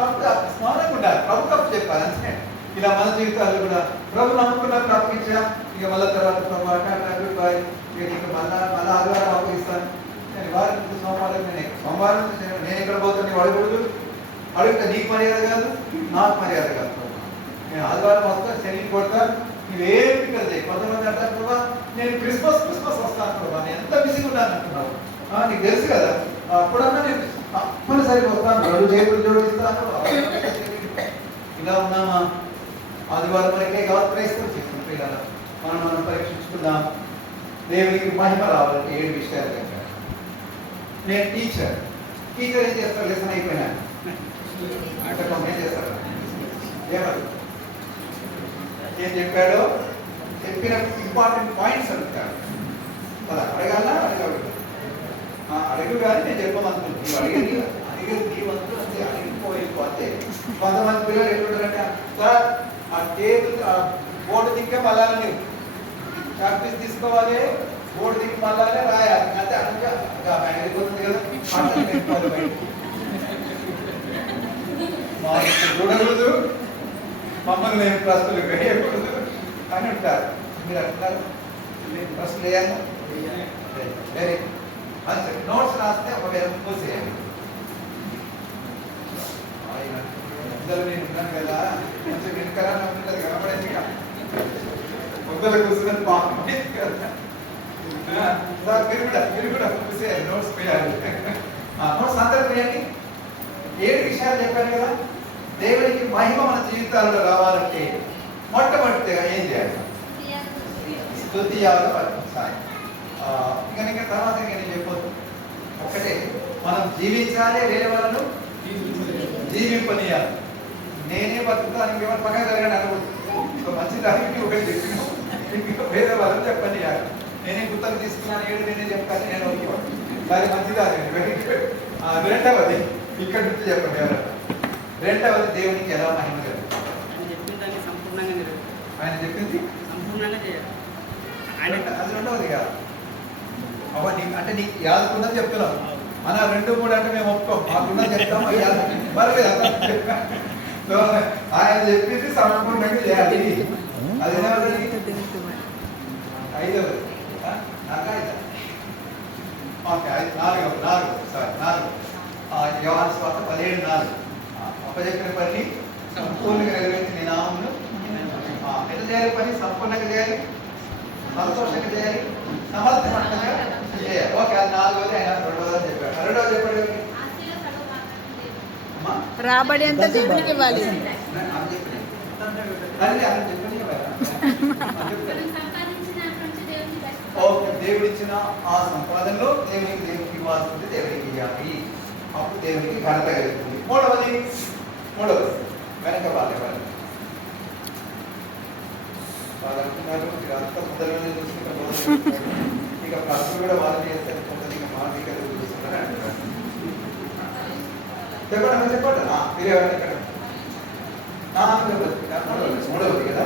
అప్పుడు స్మరణంగా ఉండాలి. ప్రభు తప్పు చెప్పాలి అంతే. ఇలా మన జీవితాలు కూడా ప్రభు నమ్ముకున్నప్పుడు అప్పగించా, ఇక మళ్ళీ తర్వాత ప్రభు బాయ్ ఇక మళ్ళీ ఆదివారం అప్పగిస్తాను. నేను వారం సోమవారం సోమవారం నేను ఎక్కడ పోతాను? అడగకూడదు. అడిగితే నీకు మర్యాద కాదు, నాకు మర్యాద కాదు. నేను ఆదివారం వస్తాను, శని కొడతాను, నువ్వేమి కదా. కొంతమంది అంటారు ప్రభా నేను క్రిస్మస్ వస్తాను ప్రభా, నేను ఎంత బిజీగా ఉన్నాను అంటున్నావు. నీకు తెలుసు కదా, అప్పుడన్నా నేను తప్పనిసరి వస్తాను, 2 చేతులు జోడిస్తాను. ఇలా ఉన్నామా? ఆదివారం వరకే కాదు క్రైస్తవం చేసుకుంటే కదా. మనం పరీక్షించుకుందాం. దేవునికి మహిమ రావాలంటే 7 విషయాలు చెప్పారు. నేను టీచర్ ఏం చేస్తారు? లెసన్ అయిపోయినా అంటే ఏం చేస్తారు? ఏమది ఏం చెప్పాడో చెప్పిన ఇంపార్టెంట్ పాయింట్స్ అడుగుతాడు. అలా అడగాలా అడుగు కానీ నేను చెప్పమనుకుంటున్నాను. నువ్వు అడిగేది నీ వంతు అంతే, అడిగిపోతే కొంతమంది పిల్లలు ఎట్లుంటారంటే సార్ ఆ టేబుల్ బోర్డు దిక్కే మళ్ళాలి, మీరు చాక్పీస్ తీసుకోవాలి, బోర్డు దిక్కి మళ్ళాలి, రాయాలి అంటే అనగా అయిపోతుంది కదా. చూడకూడదు, మమ్మల్ని మేము ప్రశ్నలు వేయకూడదు అని ఉంటారు. మీరు అంటున్నారు మీరు ప్రశ్నలు వేయాలి, వెరీ మంచి నోట్స్ రాస్తే ఒక వేరే పోసేయాలి. ఇద్దరు నేను ఉన్నాను కదా, కొంచెం వెనుకరా ఉంటుంది కనపడేది మొదలు కూర్చుని పాపం సార్ మీరు కూడా పోసేయాలి, నోట్స్ వేయాలి. నోట్స్ అందరూ వేయండి. 7 విషయాలు చెప్పాను కదా. దేవునికి మహిమ మన జీవితాల్లో రావాలంటే మొట్టమొదటిగా ఏం చేయాలి? స్తుతియాలు అర్పించాలి. ఇంకా తర్వాత నేను చెప్పొద్దు. ఒక్కటే, మనం జీవించాలి, వేరే వాళ్ళను జీవింపనీయాలి. నేనే బతుకుతాను, ఇంకేమైనా పక్కన జరగని అనుకుంటు మంచి దానికి ఒకటి చెప్పిన ఇంకా వేరే వాళ్ళని చెప్పనీయాలి. నేనే గుర్తలు తీసుకున్నాను, 7 నేనే చెప్తాను, నేను ఒకేవాడు దాని మంచిదాన్ని. Very good. రెండవది ఇక్కడ నుంచి చెప్పండి ఎవరు. రెండవది దేవునికి ఎలా మహిమ జరుగుతుంది? ఆయన చెప్పింది సంపూర్ణంగా చేయాలి. అది రెండవది కాదు. అంటే నీకు యాదకున్నది చెప్తున్నావు. మన 2, 3 అంటే మేము ఒప్పుకోం, మాకున్నది చెప్తాం. మరి సో ఆయన చెప్పింది సంపూర్ణంగా చేయాలి. అది ఐదవది యోహాను సువార్త 17:4 అప్పచెప్పిన పని సంపూర్ణంగా నెరవేర్చి నీ నామమును ఎంత చేయాలి? పని సంపూర్ణంగా చేయాలి, సంతోషంగా చేయాలి, సమర్థవంతంగా చేయాలి. ఓకే, అది 4వది. ఆయన 2వది చెప్పాడు. 2వది చెప్పాడు రాబడి అంతా దేవునికి ఇవ్వాలి. ఓకే, దేవుడిచ్చిన ఆ సంపాదనలో దేవునికి ఇవ్వాల్సింది దేవునికి ఇవ్వాలి. అప్పుడు దేవునికి ఘనత కలుగుతుంది. మూడవది వెనక వాళ్ళు అంటున్నారు మీరు అంత మొదలనే చూసుకుంటే ఇక ప్రశ్న కూడా వాళ్ళు చేస్తారు, కొంత మానసిక చూస్తున్నారు అంటున్నారు. చెప్పండి మీరే ఇక్కడ మూడవది కదా.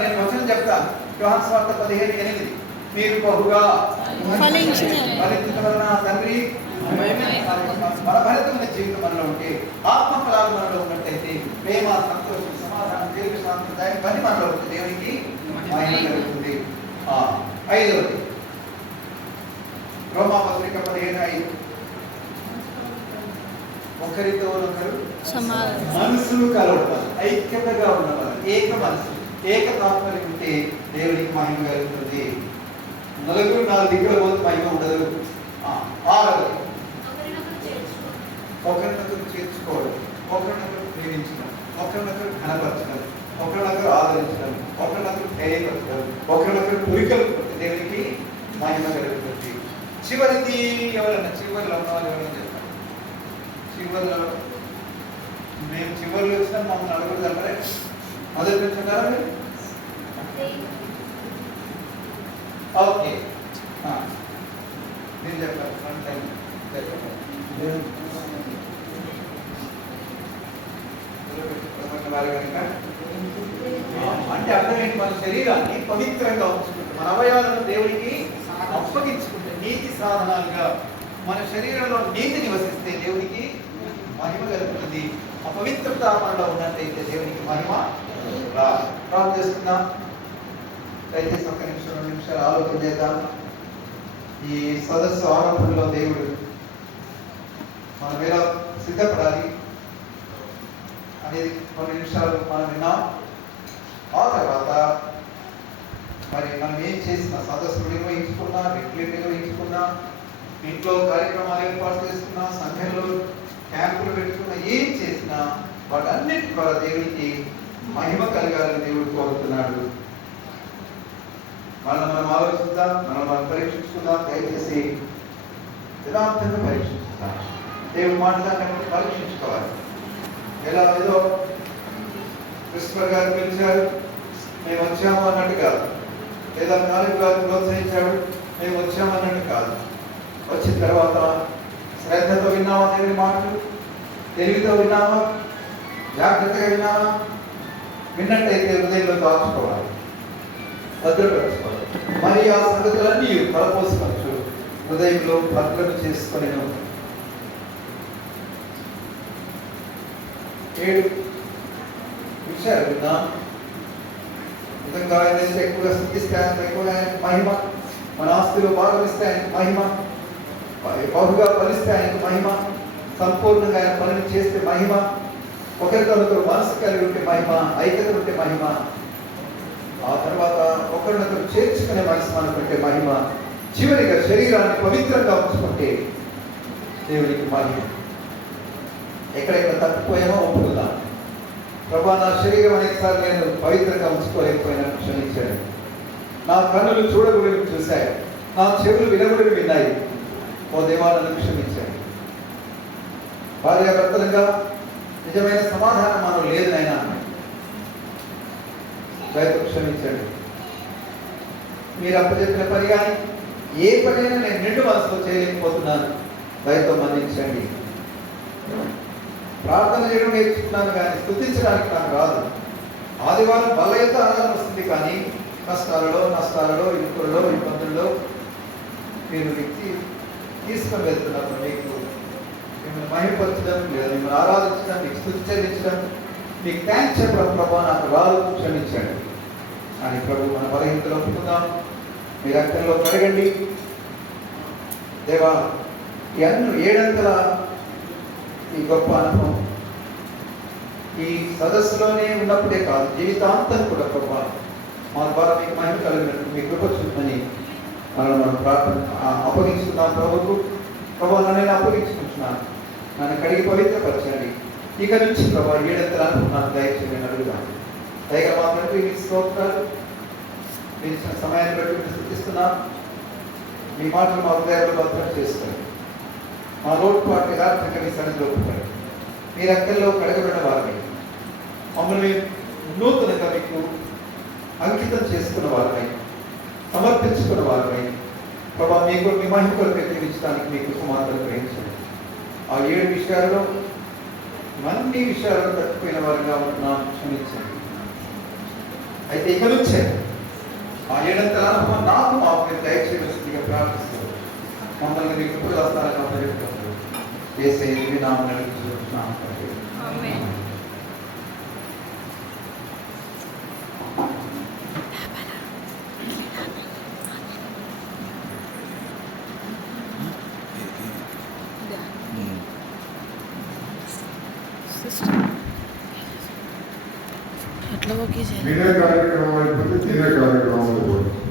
నేను వచనం చెప్తాను. యోహాను సువార్త 17:8 మీరు బహుగా ఫలించడం వలన తండ్రి ఫలితమైన జీవితం మనలో ఉంటే, ఆత్మఫలాలు మనలో ఉన్నట్టయితే ప్రేమ, సంతోషం, సమాధానం, దీర్ఘ శాంతి, దయ పని మనలో ఉంటే దేవునికి మహిమ కలుగుతుంది. 5వది రోమాపత్రిక 15:5 ఒకరితో ఒకరు మనసులు కలవడం, ఐక్యతగా ఉన్నవారు, ఏక మనసు, ఏక తాత్పర్యం ఉంటే దేవునికి మహిమ కలుగుతుంది. 4 దిక్కుల పోతే మహిమ ఉండదు. 6వది ఒకరినొకరు చేర్చుకోవడం, ఒకరినొకరు ప్రేమించడం, ఒకరినొకరు ఘనపరచడం, ఒకరినొకరు ఆదరించడం, ఒకరినొకరు ధైర్యపరచడం, ఒకరినొకరు కోరికలు దేవునికి మహిమ కలుగుతుంది. చివరిది ఎవరన్నా చివరిలో ఉన్న వాళ్ళు ఎవరైనా చెప్తారు. చివరిలో మేము చివరిలో వచ్చినా మమ్మల్ని అడుగులు చెప్పరే మొదటి నుంచి ఉన్నారా మీరు? ఓకే, మీరు చెప్పారు. వన్ టైం అంటే అర్థం ఏంటి? మన శరీరాన్ని పవిత్రంగా ఉంచుకుంటే, మన అవయవాలను దేవుడికి అప్పగించుకుంటే, నీతి సాధనాలుగా మన శరీరంలో నీతి నివసిస్తే దేవునికి మహిమ కలుగుతుంది. అపవిత్రత మనలో ఉన్నట్టయితే దేవునికి మహిమ ప్రార్థన చేస్తున్నాం. దయచేసి 1 నిమిషం 2 నిమిషాలు ఆలోచన చేద్దాం. ఈ సదస్సు ఆరంభంలో దేవుడు మనం ఎలా సిద్ధపడాలి అనేది కొన్ని నిమిషాలు మనం విన్నాం. ఆ తర్వాత మరి మనం ఏం చేసిన సదస్సులు నిర్వహించుకున్నా, రెగ్యులర్ నిర్వహించుకున్నా, ఇంట్లో కార్యక్రమాలు ఏర్పాటు చేసుకున్నా, సంఘంలో క్యాంపులు పెట్టుకున్నా, ఏం చేసినా వాటన్నిటి ద్వారా దేవునికి మహిమ కలగాలని దేవుడు కోరుతున్నాడు. మనం ఆలోచిద్దాం, మనం పరీక్షించుకుందాం. దయచేసి యథార్థంగా పరీక్షించుకుందాం. దేవుని మాట్లాడినప్పుడు పరీక్షించుకోవాలి. ఎలా ఏదో క్రిస్టఫర్ గారు పిలిచారు, మేము వచ్చాము అన్నట్టు కాదు. లేదా నాలుగు గారు ప్రోత్సహించాడు, మేము వచ్చాము అన్నట్టు కాదు. వచ్చిన తర్వాత శ్రద్ధతో విన్నామా దేవుని మాటలు, తెలివితో విన్నామా, జాగ్రత్తగా విన్నామా? విన్నట్టయితే హృదయంలో దాచుకోవాలి, భద్రపరచుకోవాలి. మరి ఆ సంగతులన్నీ తలపోసుకోవచ్చు, హృదయంలో భద్రం చేసుకొని 7 విషయాలు విన్నాం. నిజంగా ఆయన ఎక్కువగా స్థుతిస్తే ఆయన ఎక్కువగా మహిమ, మన ఆస్తులు భాగమిస్తే ఆయన మహిమ, బహుగా ఫలిస్తే ఆయనకు మహిమ, సంపూర్ణంగా ఆయన పనిని చేస్తే మహిమ, ఒకరికొకరు మనసు కలిగి ఉంటే మహిమ, ఐక్యత ఉంటే మహిమ, ఆ తర్వాత ఒకరినొకరు చేర్చుకునే మనసు మనకుంటే మహిమ, చివరిగా శరీరాన్ని పవిత్రంగా ఉంచుకుంటే దేవునికి మహిమ. ఎక్కడెక్కడ తప్పిపోయామో ఒప్పుకుందాం. ప్రభా, నా శరీరం అనేకసార్లు నేను పవిత్రంగా ఉంచుకోలేకపోయినా క్షమించాను. నా కన్నులు చూడకూడని చూశాయి, నా చెవులు వినకూడని విన్నాయి. ఓ దేవా, నన్ను క్షమించాను. భార్యాభర్తలుగా నిజమైన సమాధానం మనం లేదు నాయనా, దయతో క్షమించండి. మీరు అప్పచెప్పిన పని కానీ ఏ పనైనా నేను నిండు మనసులో చేయలేకపోతున్నాను, దయతో మన్నించండి. ప్రార్థన చేయడం నేర్చుకున్నాను కానీ స్తుతించడానికి నాకు రాదు. ఆదివారం బలయుత ఆరాధన వస్తుంది కానీ కష్టాలలో, నష్టాలలో, ఇరుకులలో, ఇబ్బందుల్లో మీరు వ్యక్తి తీసుకొని వెళ్తున్నప్పుడు మీకు మిమ్మల్ని మహిమపరచడం, లేదా మిమ్మల్ని ఆరాధించడం, మీకు స్తుతి చెల్లించడం, మీకు థ్యాంక్స్ చెప్పడం ప్రభా నాకు రాదు, క్షమించండి అని ప్రభు మన బలహీనతలో ఒప్పుకుందాం. మీ రక్తంలో కడగండి దేవా. ఈ 7 ఈ గొప్ప అనుభవం ఈ సదస్సులోనే ఉన్నప్పుడే కాదు, జీవితాంతం కూడా ప్రభా మా ద్వారా మీకు మహిమ కలిగినట్టు మీ కృప చూపమని మనం ప్రార్థన అప్పగించుకున్నాం ప్రభుకు. ప్రభా, నన్ను అప్పగించుకుంటున్నాను, నన్ను కడిగి పవిత్రపరచండి. ఇక నుంచి ప్రభా 7 అనుభవం నాకు దయచేయని అడుగుదాం. దయగా మా తండ్రి, మీ స్తోత్రాలు, మీరు ఇచ్చిన సమయాన్ని బట్టి మీరు స్తుతిస్తున్నాం. మీ మాటలు మా హృదయాల్లో భద్రం చేసుకోండి. మా లోటుపాటు యథార్థంగా మీ సన్నిధిలో ఒప్పుకోండి. మీ రక్తంలో కడగబడిన వారిని, మమ్మల్ని నూతనంగా మీకు అంకితం చేసుకున్న వారిని, సమర్పించుకున్న వారిని ప్రభా మీకు మీ మహిమ కొరకు జీవించడానికి మీకు కుమార్తెలు గ్రహించండి. ఆ 7 విషయాలలో అన్ని విషయాలను తప్పిపోయిన వారిగా ఉంటున్నాం, క్షమించండి. అయితే ఇక నుంచే ఆ 7 అనుభవం నాకు మాకు దయచేయవలసిందిగా ప్రార్థిస్తూ మమ్మల్ని మీ కృపదాస్తాలుగా పరిగెత్తుకుంటూ యేసయ్య దివ్య నామమున అడుగుతున్నాం తండ్రి. ఆమేన్. ఎట్లా ఓకే చేయాలి? వినే కార్యక్రమం అయిపోతే తినే కార్యక్రమం అయిపోతుంది.